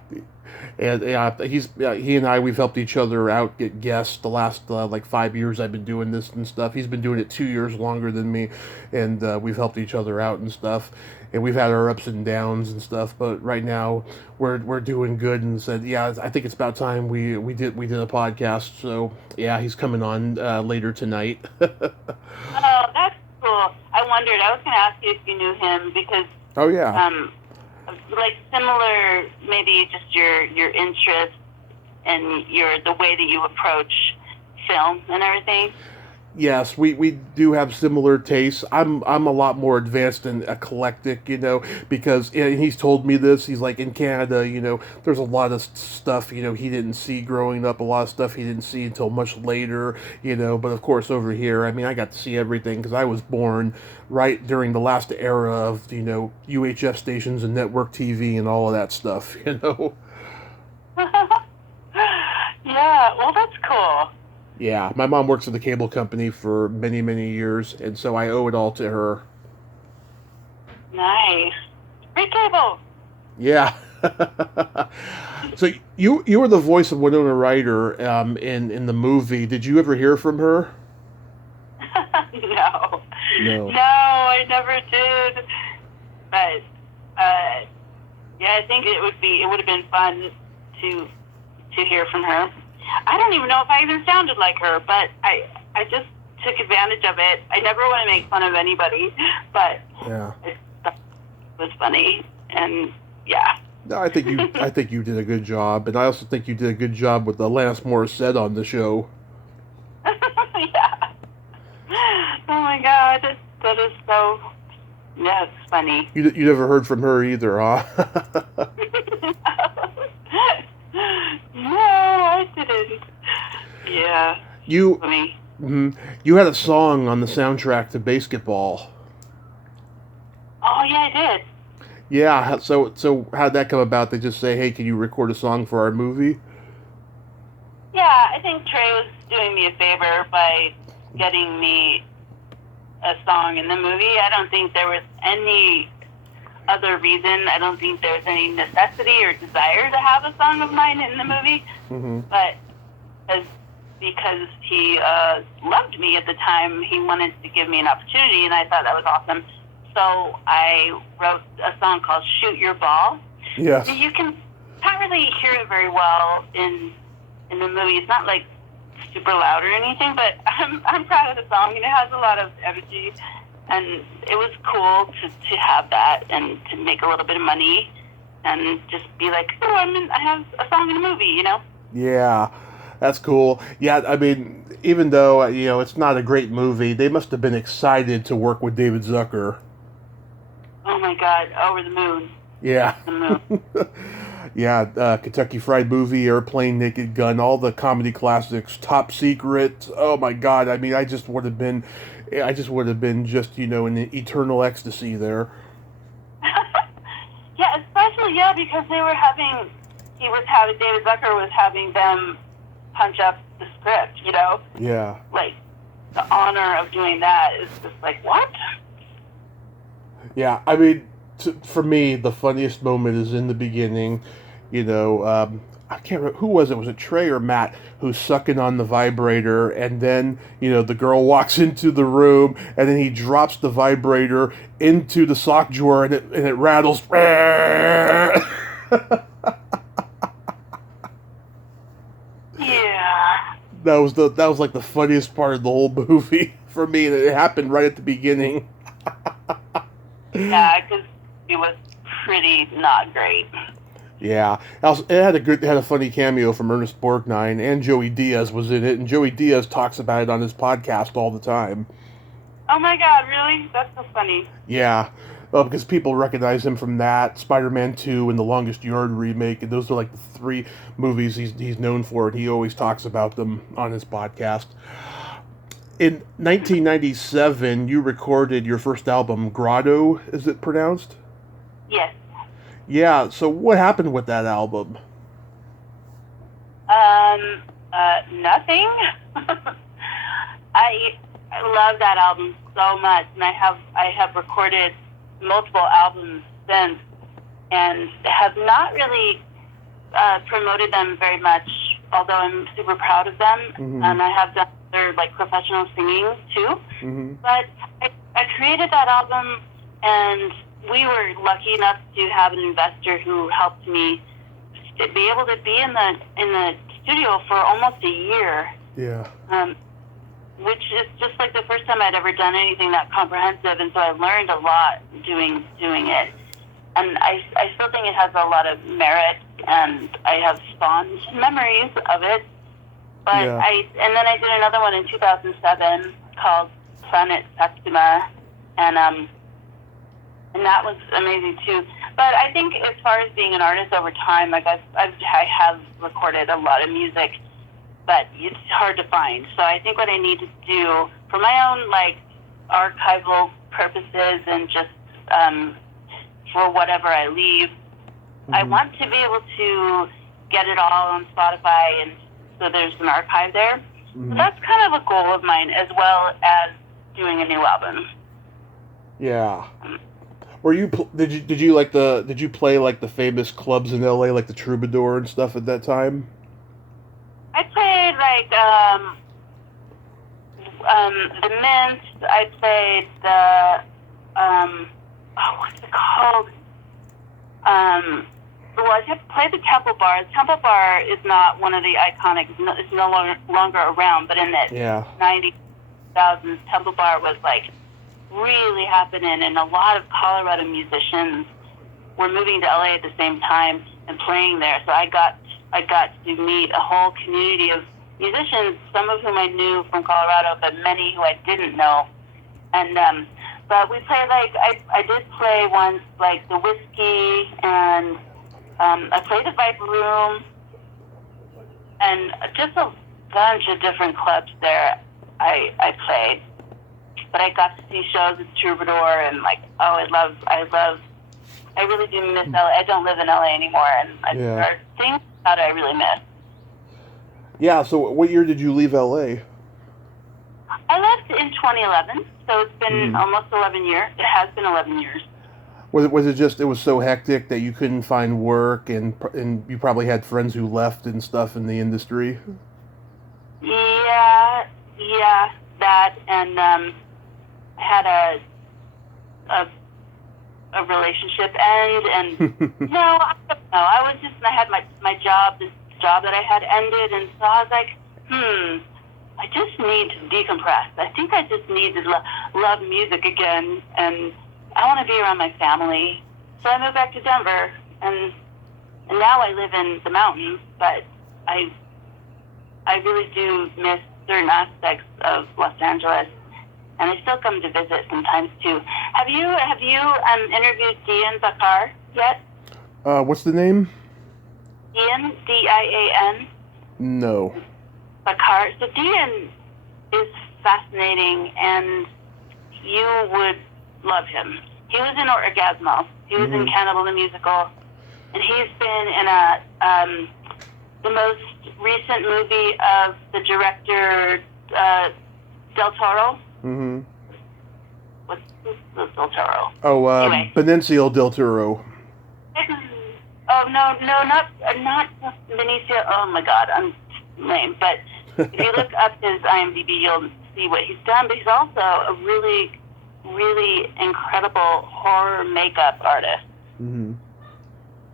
And he and I, we've helped each other out get guests the last 5 years I've been doing this and stuff. He's been doing it 2 years longer than me, and we've helped each other out and stuff. And we've had our ups and downs and stuff, but right now we're doing good. And said, yeah, I think it's about time we did a podcast. So yeah, he's coming on later tonight. Oh, that's cool. I wondered. I was going to ask you if you knew him because. Oh yeah. Like similar, maybe just your interest and the way that you approach film and everything. Yes, we do have similar tastes. I'm a lot more advanced and eclectic, because and he's told me this. He's like in Canada, there's a lot of stuff, he didn't see growing up, a lot of stuff he didn't see until much later, But of course, over here, I mean, I got to see everything because I was born right during the last era of UHF stations and network TV and all of that stuff, Yeah, well, that's cool. Yeah, my mom works at the cable company for many, many years, and so I owe it all to her. Nice. Free cable. Yeah. So you were the voice of Winona Ryder in the movie. Did you ever hear from her? No. No. No, I never did. But yeah, I think it would have been fun to hear from her. I don't even know if I even sounded like her, but I just took advantage of it. I never want to make fun of anybody, but yeah, it was funny, and yeah. No, I think you did a good job, and I also think you did a good job with the Alanis Morissette on the show. Yeah. Oh my God, that is so. Yeah, it's funny. You never heard from her either, huh? No, I didn't. Yeah. You you had a song on the soundtrack to Basketball. Oh yeah, I did. Yeah. So how'd that come about? They just say, "Hey, can you record a song for our movie?" Yeah, I think Trey was doing me a favor by getting me a song in the movie. I don't think there was any other reason. I don't think there was any necessity or desire to have a song of mine in the movie. Mm-hmm. But because he loved me at the time, he wanted to give me an opportunity, and I thought that was awesome. So I wrote a song called "Shoot Your Ball." Yes. You can't really hear it very well in the movie. It's not like super loud or anything, but I'm proud of the song, and it has a lot of energy, and it was cool to have that and to make a little bit of money and just be like, oh, I have a song in a movie, Yeah, that's cool. Yeah, I mean, even though it's not a great movie, they must have been excited to work with David Zucker. Oh my God, over the moon. Yeah. The moon. Yeah, Kentucky Fried Movie, Airplane, Naked Gun, all the comedy classics, Top Secret. Oh my God! I mean, I just would have been just in an eternal ecstasy there. Yeah, especially because David Zucker was having them punch up the script. Yeah. Like the honor of doing that is just like what? Yeah, I mean, for me, the funniest moment is in the beginning. I can't remember, who was it? Was it Trey or Matt who's sucking on the vibrator, and then, the girl walks into the room, and then he drops the vibrator into the sock drawer, and it rattles. Yeah. That was like the funniest part of the whole movie for me, and it happened right at the beginning. Yeah, because it was pretty not great. Yeah, it had a funny cameo from Ernest Borgnine, and Joey Diaz was in it, and Joey Diaz talks about it on his podcast all the time. Oh my God, really? That's so funny. Yeah, because people recognize him from that, Spider-Man 2, and the Longest Yard remake, and those are like the three movies he's known for, and he always talks about them on his podcast. In 1997, you recorded your first album, Grotto, is it pronounced? Yes. Yeah, so what happened with that album? Nothing. I love that album so much, and I have recorded multiple albums since, and have not really promoted them very much, although I'm super proud of them, Mm-hmm. and I have done other professional singing too. Mm-hmm. But I created that album, and we were lucky enough to have an investor who helped me to be able to be in the studio for almost a year. Yeah. Which is just like the first time I'd ever done anything that comprehensive, and so I learned a lot doing it. And I still think it has a lot of merit, and I have fond memories of it. But yeah. and then I did another one in 2007 called Planet Satsuma, and that was amazing too. But I think as far as being an artist over time, like I have recorded a lot of music, but it's hard to find. So I think what I need to do for my own like archival purposes and just for whatever I leave, I want to be able to get it all on Spotify, and so there's an archive there. So that's kind of a goal of mine, as well as doing a new album. Yeah. Were you did you play like the famous clubs in LA, like the Troubadour and stuff at that time? I played like the Mint. I played the what's it called? Well, I just played the Temple Bar. The Temple Bar is not one of the iconic. It's no longer around. But in the 90,000s, Temple Bar was like really happening, and a lot of Colorado musicians were moving to LA at the same time and playing there. So I got to meet a whole community of musicians, some of whom I knew from Colorado, but many who I didn't know. And but we played like I did play once like the Whiskey, and I played the Viper Room, and just a bunch of different clubs there. I played. But I got to see shows at Troubadour, and like, I really do miss LA. I don't live in LA anymore, and there are things that I really miss. Yeah, so what year did you leave LA? I left in 2011, so it's been almost 11 years. It has been 11 years. Was it just, it was so hectic that you couldn't find work, and you probably had friends who left and stuff in the industry? Yeah, that, and I had a relationship end, and no, I don't know. I had my job, this job that I had ended, and so I was like, I just need to decompress. I think I just need to love music again, and I want to be around my family. So I moved back to Denver, and now I live in the mountains, but I really do miss certain aspects of Los Angeles, and I still come to visit sometimes too. Have you interviewed Dian Zakar yet? What's the name? Dian, D-I-A-N. No. Zakar. So Dian is fascinating, and you would love him. He was in Orgazmo. He was in Cannibal the musical, and he's been in the most recent movie of the director Del Toro. What's Del Toro? Oh, anyway. Benicio del Toro. Oh no, not Benicio. Oh my God, I'm lame. But if you look up his IMDb, you'll see what he's done. But he's also a really, really incredible horror makeup artist.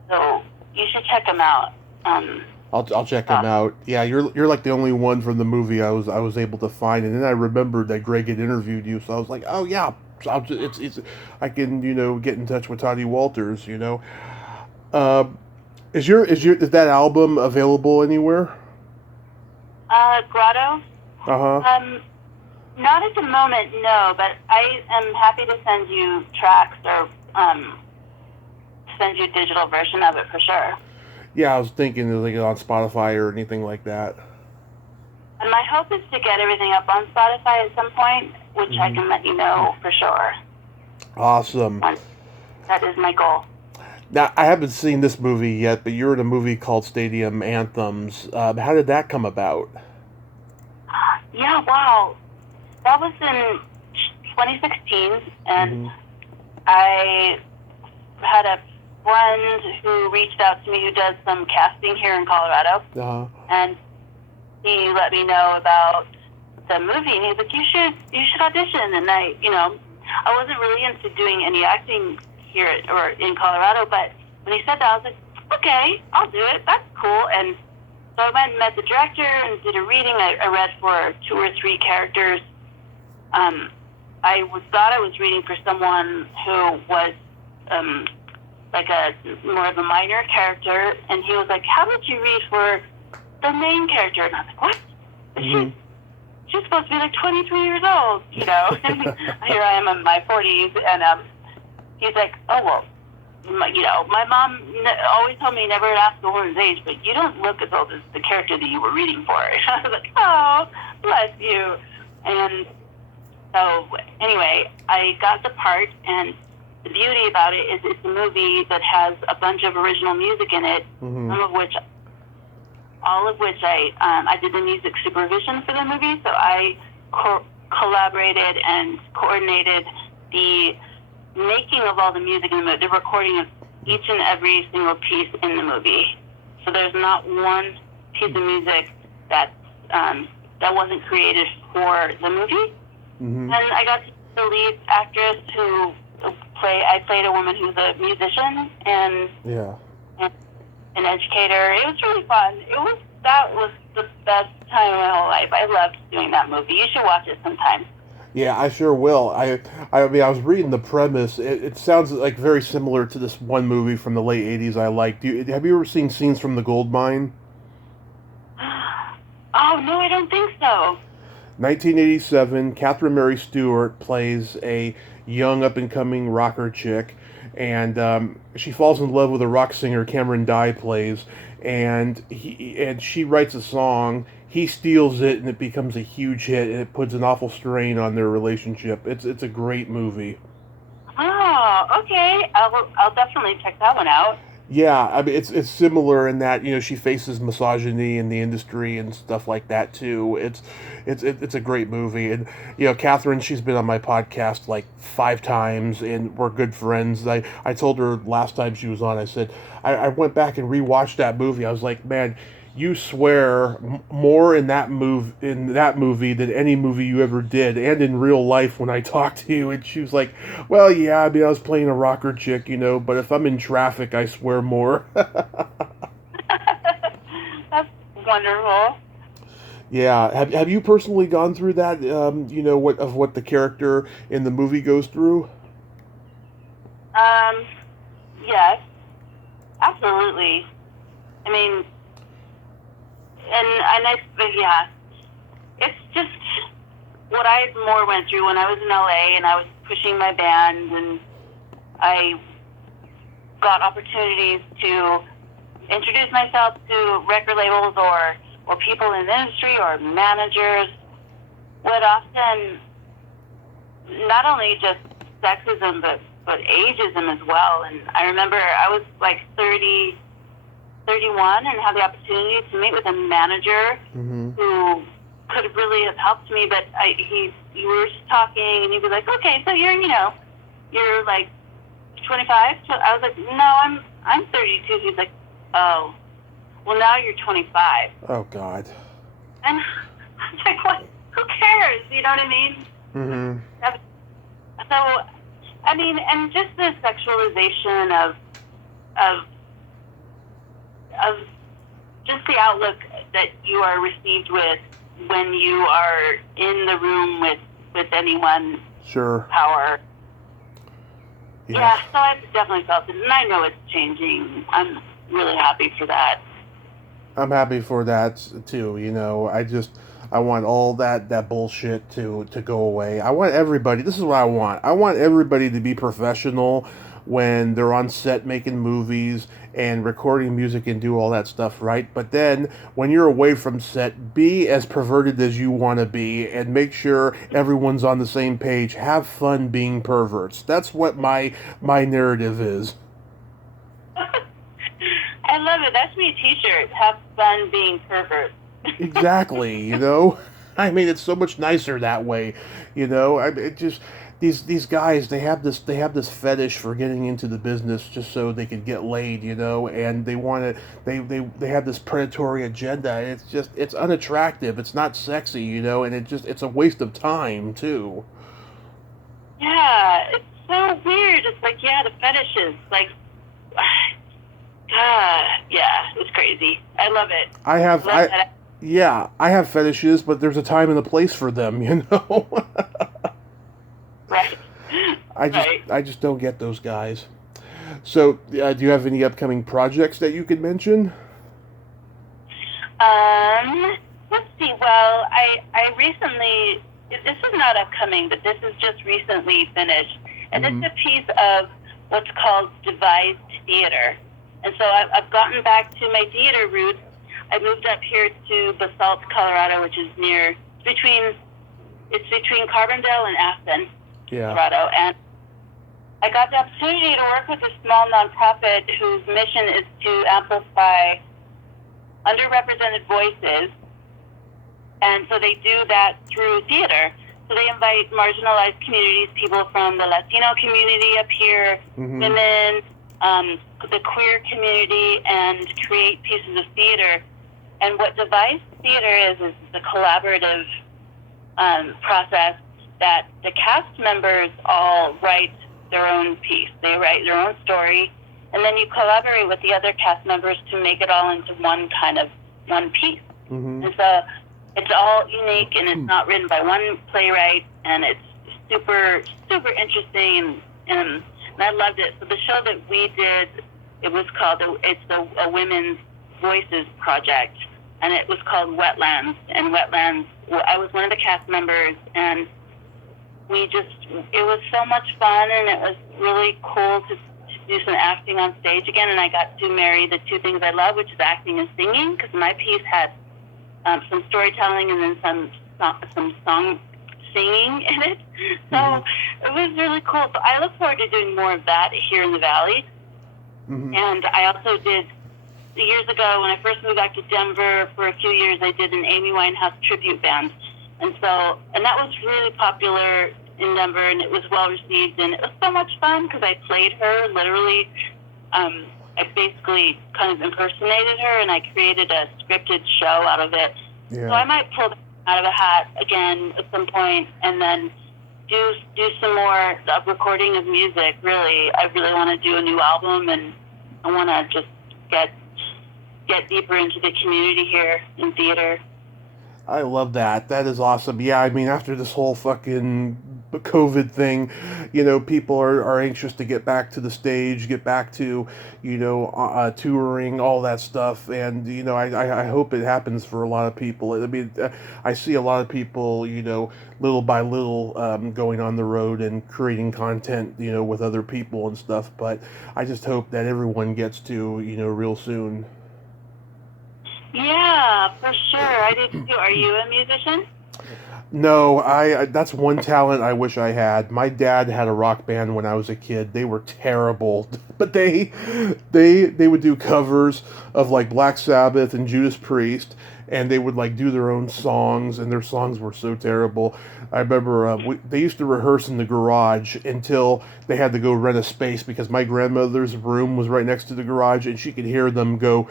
So you should check him out. I'll check him out. Yeah, you're like the only one from the movie I was able to find, and then I remembered that Greg had interviewed you, so I was like, oh yeah, so I can get in touch with Toddy Walters. Is that album available anywhere? Grotto. Not at the moment, no, but I am happy to send you tracks or send you a digital version of it for sure. Yeah, I was thinking like on Spotify or anything like that. And my hope is to get everything up on Spotify at some point, which I can let you know for sure. Awesome. That is my goal. Now, I haven't seen this movie yet, but you're in a movie called Stadium Anthems. How did that come about? Yeah, wow. That was in 2016, and I had a friend who reached out to me who does some casting here in Colorado, and he let me know about the movie, and he's like, you should audition. And I wasn't really into doing any acting here or in Colorado, but when he said that, I was like, okay, I'll do it. That's cool. And so I went and met the director and did a reading. I read for 2 or 3 characters. I thought I was reading for someone who was like a more of a minor character, and he was like, how would you read for the main character? And I was like, what? She's she's supposed to be like 23 years old, you know. And here I am in my 40s, and he's like, oh, well, you know, my mom always told me never to ask a woman's age, but you don't look as old as the character that you were reading for. I was like, oh, bless you. And so, anyway, I got the part, and the beauty about it is it's a movie that has a bunch of original music in it, all of which I did the music supervision for the movie, so I collaborated and coordinated the making of all the music in the movie, the recording of each and every single piece in the movie. So there's not one piece of music that wasn't created for the movie. And I got to be the lead actress I played a woman who's a musician and an educator. It was really fun. That was the best time of my whole life. I loved doing that movie. You should watch it sometime. Yeah, I sure will. I mean, I was reading the premise. It sounds like very similar to this one movie from the late 80s I liked. Have you ever seen Scenes from the Gold Mine? Oh, no, I don't think so. 1987, Catherine Mary Stewart plays a young up-and-coming rocker chick, and she falls in love with a rock singer Cameron Dye plays, and she writes a song. He steals it, and it becomes a huge hit, and it puts an awful strain on their relationship. It's a great movie. Oh, okay. I'll definitely check that one out. Yeah, I mean, it's similar in that, you know, she faces misogyny in the industry and stuff like that too. It's a great movie, and you know, Catherine, she's been on my podcast like 5 times, and we're good friends. I told her last time she was on, I said I went back and rewatched that movie. I was like, man, you swear more in that movie than any movie you ever did, and in real life when I talked to you. And she was like, well, yeah, I mean, I was playing a rocker chick, you know, but if I'm in traffic, I swear more. That's wonderful. Yeah. Have you personally gone through that, you know, what the character in the movie goes through? Yes. Absolutely. I mean, yeah, it's just what I more went through when I was in LA and I was pushing my band, and I got opportunities to introduce myself to record labels or people in the industry or managers would often not only just sexism but ageism as well. And I remember I was like 31 and had the opportunity to meet with a manager who could really have helped me, but we were just talking, and he was like, okay, so you're like 25? So I was like, no, I'm 32. He's like, oh, well, now you're 25. Oh, God. And I was like, what? Who cares? You know what I mean? So, I mean, and just the sexualization of just the outlook that you are received with when you are in the room with anyone. Sure. Power. Yeah, so I've definitely felt it, and I know it's changing. I'm really happy for that. I'm happy for that too. You know, I want all that bullshit to go away. I want everybody. This is what I want. I want everybody to be professional when they're on set making movies and recording music and do all that stuff, right? But then when you're away from set, be as perverted as you want to be, and make sure everyone's on the same page. Have fun being perverts. That's what my narrative is. I love it. That should be a t-shirt. Have fun being perverts. Exactly, you know? I mean, it's so much nicer that way, you know? It just... These guys, they have this fetish for getting into the business just so they can get laid, you know, and they have this predatory agenda, and it's unattractive, it's not sexy, you know, and it's a waste of time too. Yeah, it's so weird. It's like, yeah, the fetishes, like, yeah, it's crazy. I love it. I have fetishes, but there's a time and a place for them, you know. Right. I just don't get those guys. So, do you have any upcoming projects that you could mention? Let's see. Well, I recently, this is not upcoming, but this is just recently finished. And it's a piece of what's called devised theater. And so I've gotten back to my theater roots. I moved up here to Basalt, Colorado, which is between Carbondale and Aspen, Colorado. And I got the opportunity to work with a small nonprofit whose mission is to amplify underrepresented voices. And so they do that through theater. So they invite marginalized communities, people from the Latino community up here, women, the queer community, and create pieces of theater. And what devised theater is the collaborative process that the cast members all write their own piece. They write their own story, and then you collaborate with the other cast members to make it all into one piece. And so it's all unique, and it's not written by one playwright, and it's super, super interesting, and I loved it. So the show that we did, it was called, a Women's Voices Project, and it was called Wetlands. And Wetlands, I was one of the cast members, and it was so much fun, and it was really cool to do some acting on stage again, and I got to marry the two things I love, which is acting and singing, because my piece had some storytelling and then some song singing in it. So it was really cool. So I look forward to doing more of that here in the Valley. And I also did, years ago, when I first moved back to Denver for a few years, I did an Amy Winehouse tribute band. And that was really popular in Denver, and it was well received, and it was so much fun because I played her literally. I basically kind of impersonated her, and I created a scripted show out of it. So I might pull that out of a hat again at some point, and then do some more recording of music. Really, I really want to do a new album, and I want to just get deeper into the community here in theater. I love that. That is awesome. Yeah, I mean, after this whole fucking COVID thing, people are anxious to get back to the stage, get back to, touring, all that stuff. And, I hope it happens for a lot of people. I mean, I see a lot of people, little by little going on the road and creating content, with other people and stuff. But I just hope that everyone gets to, real soon. Yeah, for sure. I did too. Are you a musician? No, that's one talent I wish I had. My dad had a rock band when I was a kid. They were terrible, but they would do covers of like Black Sabbath and Judas Priest, and they would like do their own songs, and their songs were so terrible. I remember they used to rehearse in the garage until they had to go rent a space because my grandmother's room was right next to the garage, and she could hear them go,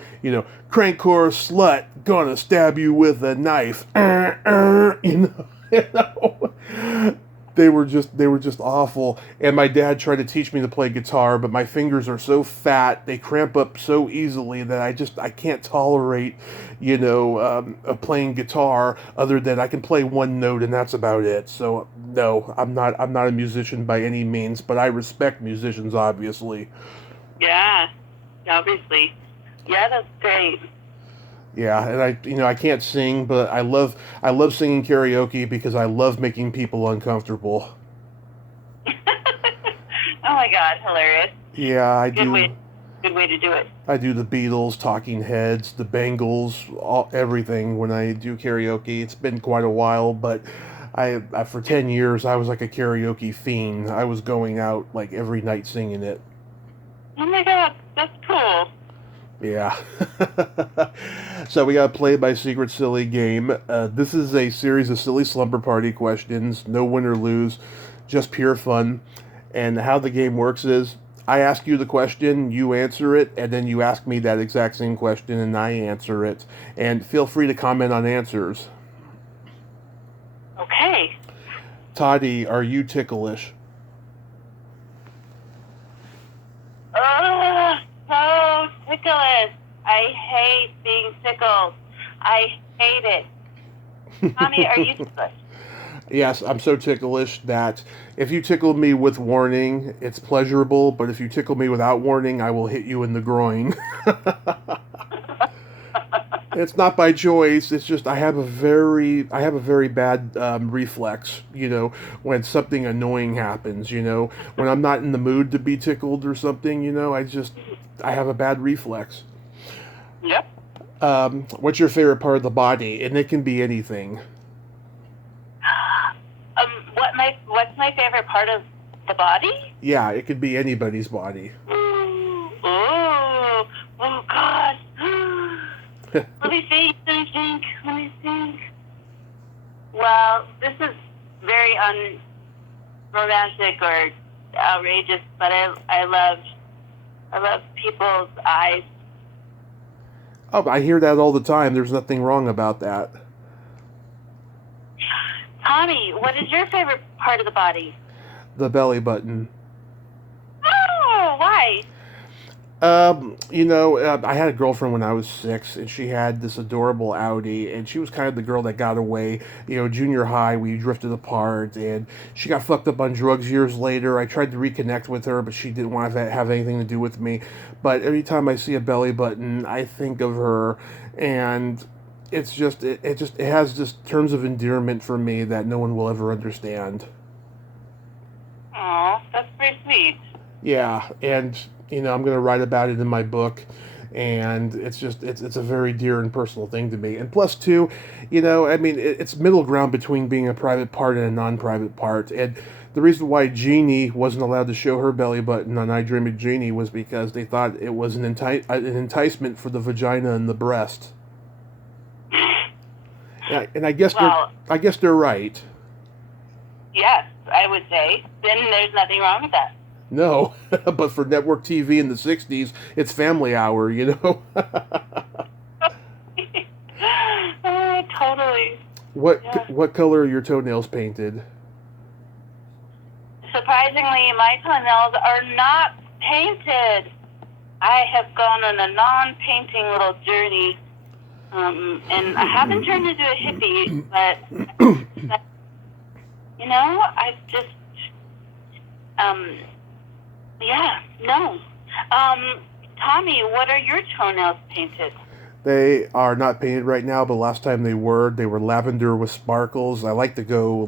crankcore slut, gonna stab you with a knife. They were just awful. And my dad tried to teach me to play guitar, but my fingers are so fat, they cramp up so easily that I can't tolerate, playing guitar other than I can play one note and that's about it. So no, I'm not a musician by any means, but I respect musicians, obviously. Yeah, obviously. Yeah, that's great. Yeah, and I can't sing, but I love singing karaoke because I love making people uncomfortable. Oh my God, hilarious. Yeah, I do. Good way to do it. I do the Beatles, Talking Heads, the Bangles, everything when I do karaoke. It's been quite a while, but I for 10 years I was like a karaoke fiend. I was going out like every night singing it. Oh my God, that's cool. Yeah. So we got to play my secret silly game. This is a series of silly slumber party questions. No win or lose. Just pure fun. And how the game works is I ask you the question, you answer it, and then you ask me that exact same question and I answer it. And feel free to comment on answers. Okay. Toddy, are you ticklish? So ticklish. I hate being tickled. I hate it. Tommy, are you ticklish? Yes, I'm so ticklish that if you tickle me with warning, it's pleasurable, but if you tickle me without warning, I will hit you in the groin. It's not by choice. It's just I have a very bad reflex. When something annoying happens. When I'm not in the mood to be tickled or something. I have a bad reflex. Yep. What's your favorite part of the body? And it can be anything. What's my favorite part of the body? Yeah, it could be anybody's body. Oh God. Let me think. Well, this is very unromantic or outrageous, but I love people's eyes. Oh, I hear that all the time. There's nothing wrong about that. Tommy, what is your favorite part of the body? The belly button. Oh, why? I had a girlfriend when I was 6, and she had this adorable Audi, and she was kind of the girl that got away. Junior high, we drifted apart, and she got fucked up on drugs years later. I tried to reconnect with her, but she didn't want to have anything to do with me. But every time I see a belly button, I think of her, and it's just, it has just terms of endearment for me that no one will ever understand. Oh, that's very sweet. Yeah, and I'm going to write about it in my book, and it's a very dear and personal thing to me. And plus, too, it's middle ground between being a private part and a non-private part. And the reason why Jeannie wasn't allowed to show her belly button on I Dream of Jeannie was because they thought it was an enticement for the vagina and the breast. Yeah, and I guess they're right. Yes, I would say. Then there's nothing wrong with that. No, but for network TV in the 60s, it's family hour, Totally. What color are your toenails painted? Surprisingly, my toenails are not painted. I have gone on a non-painting little journey, and I haven't turned into a hippie, but, I just, no. Tommy, what are your toenails painted? They are not painted right now, but last time they were lavender with sparkles. I like to go,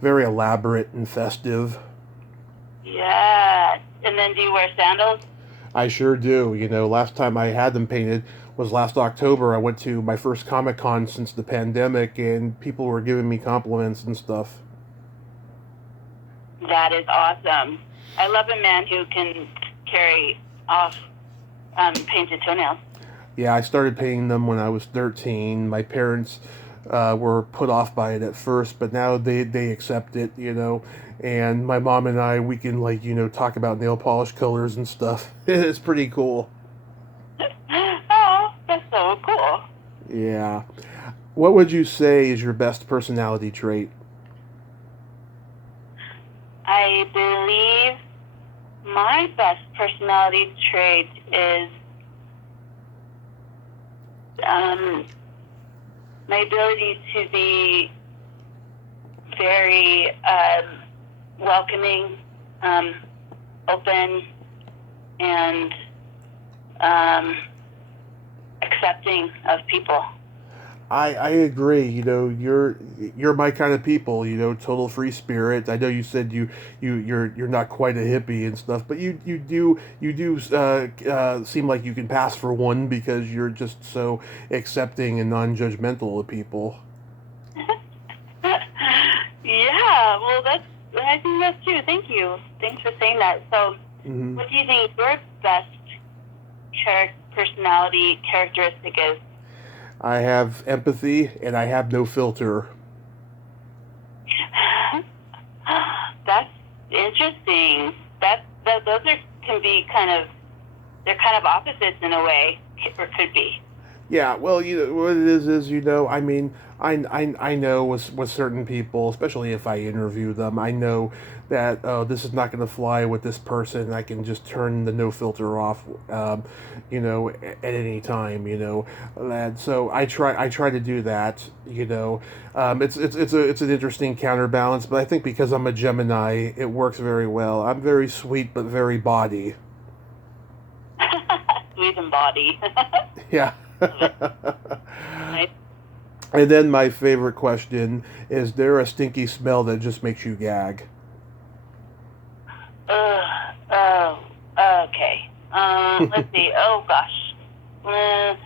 very elaborate and festive. Yeah. And then do you wear sandals? I sure do. Last time I had them painted was last October. I went to my first Comic-Con since the pandemic, and people were giving me compliments and stuff. That is awesome. I love a man who can carry off painted toenails. Yeah, I started painting them when I was 13. My parents were put off by it at first, but now they accept it, and my mom and I, we can, talk about nail polish colors and stuff. It's pretty cool. Oh, that's so cool. Yeah. What would you say is your best personality trait? I believe my best personality trait is my ability to be very welcoming, open, and accepting of people. I agree. You're my kind of people. Total free spirit. I know you said you're not quite a hippie and stuff, but you do seem like you can pass for one because you're just so accepting and non-judgmental of people. Yeah, well, I think that's true. Thank you. Thanks for saying that. So, What do you think your best personality characteristic is? I have empathy, and I have no filter. That's interesting. Those can be they're kind of opposites in a way, or could be. Yeah, well, what it is, I mean, I know with certain people, especially if I interview them, I know that, this is not going to fly with this person. I can just turn the no filter off, at any time, and so I try to do that, it's an interesting counterbalance, but I think because I'm a Gemini, it works very well. I'm very sweet, but very body. Sweet and body. Yeah. Nice. And then my favorite question, is there a stinky smell that just makes you gag? Oh, okay. Let's see. Oh, gosh. Oh,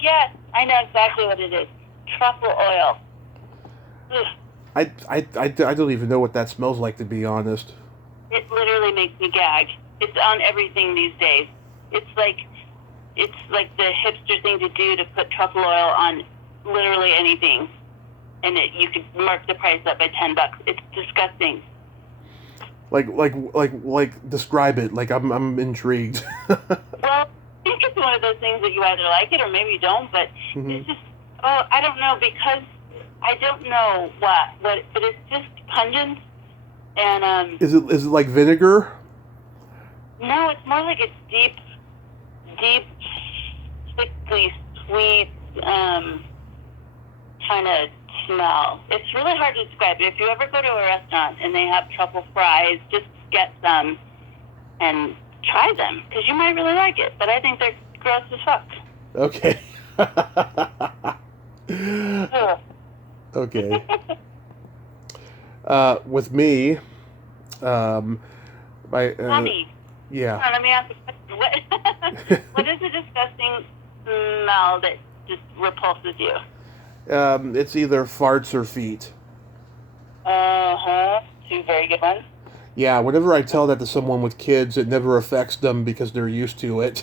yes. I know exactly what it is. Truffle oil. Ugh. I don't even know what that smells like, to be honest. It literally makes me gag. It's on everything these days. It's like the hipster thing to do, to put truffle oil on literally anything, and you could mark the price up by $10. It's disgusting. Like describe it. Like I'm intrigued. Well, I think it's one of those things that you either like it or maybe you don't. But it's just, I don't know, because I don't know what, but it's just pungent. And is it like vinegar? no, it's more like a deep, sickly, sweet kind of smell. It's really hard to describe. If you ever go to a restaurant and they have truffle fries, just get some and try them, because you might really like it. But I think they're gross as fuck. Okay. Ugh. Okay. With me, Tommy, yeah. let me ask a question. What is a disgusting smell that just repulses you? It's either farts or feet. Two very good ones. Yeah, whenever I tell that to someone with kids, it never affects them because they're used to it.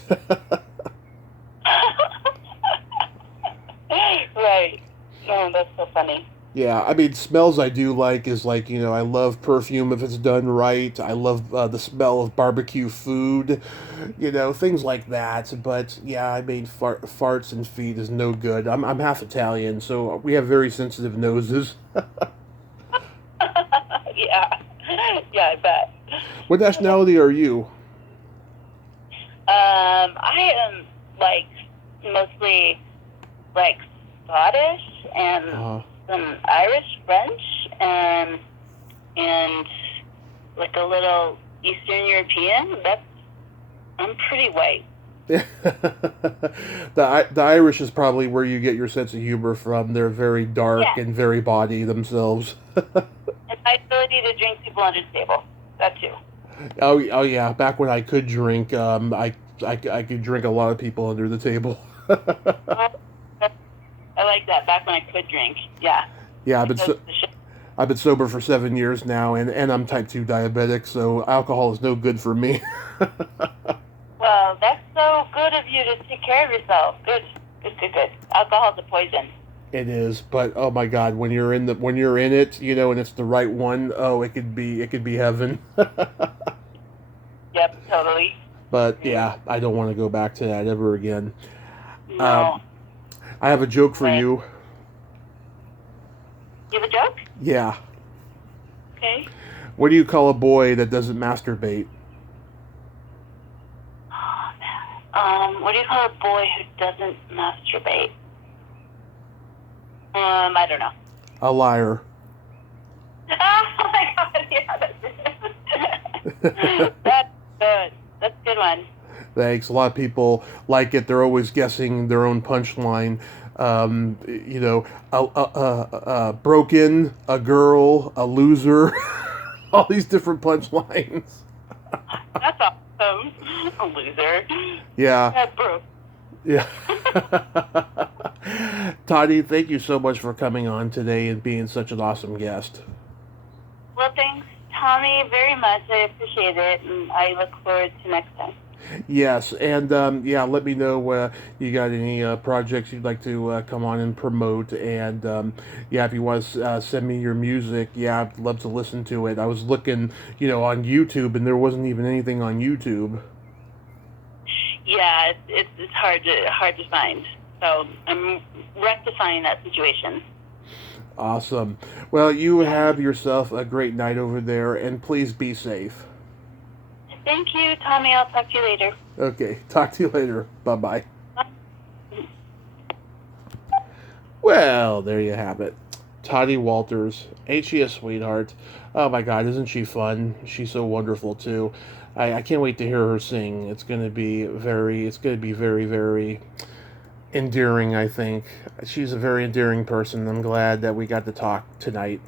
Right. Oh, that's so funny. Yeah, I mean, smells I do like is like, I love perfume if it's done right. I love the smell of barbecue food, things like that. But yeah, I mean, farts and feet is no good. I'm half Italian, so we have very sensitive noses. Yeah. Yeah, I bet. What nationality are you? I am mostly Scottish and some Irish, French, and a little Eastern European. I'm pretty white. The Irish is probably where you get your sense of humor from. They're very dark and very bawdy themselves. And my ability to drink people under the table. That too. Oh yeah. Back when I could drink, I could drink a lot of people under the table. I like that. Back when I could drink. Yeah. Yeah, I've been sober for 7 years now, and I'm type 2 diabetic, so alcohol is no good for me. Well, that's so good of you to take care of yourself. Good. Alcohol's a poison. It is, but oh my God, when you're in it, and it's the right one, it could be heaven. Yep, totally. But yeah, I don't want to go back to that ever again. No. I have a joke for you. You have a joke? Yeah. Okay. What do you call a boy that doesn't masturbate? What do you call a boy who doesn't masturbate? I don't know. A liar. Oh my God! Yeah, that's good. That's a good one. Thanks. A lot of people like it. They're always guessing their own punchline. Broken, a girl, a loser. All these different punchlines. That's awesome. A loser. Yeah. That's broke. Yeah. Toddy, thank you so much for coming on today and being such an awesome guest. Well, thanks, Tommy, very much. I appreciate it, and I look forward to next time. Yes, and let me know you got any projects you'd like to come on and promote, and if you want to send me your music, I'd love to listen to it. I was looking, on YouTube, and there wasn't even anything on YouTube. Yeah, it's hard to find. So I'm rectifying that situation. Awesome. Well, you have yourself a great night over there, and please be safe. Thank you, Tommy. I'll talk to you later. Okay, talk to you later. Bye-bye. Well, there you have it. Toddy Walters. Ain't she a sweetheart? Oh my God, isn't she fun? She's so wonderful too. I can't wait to hear her sing. It's gonna be very, very endearing, I think. She's a very endearing person. I'm glad that we got to talk tonight.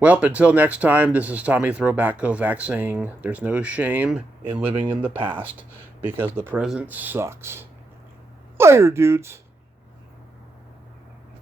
Well, until next time, this is Tommy Throwback Kovac saying there's no shame in living in the past because the present sucks. Later, dudes.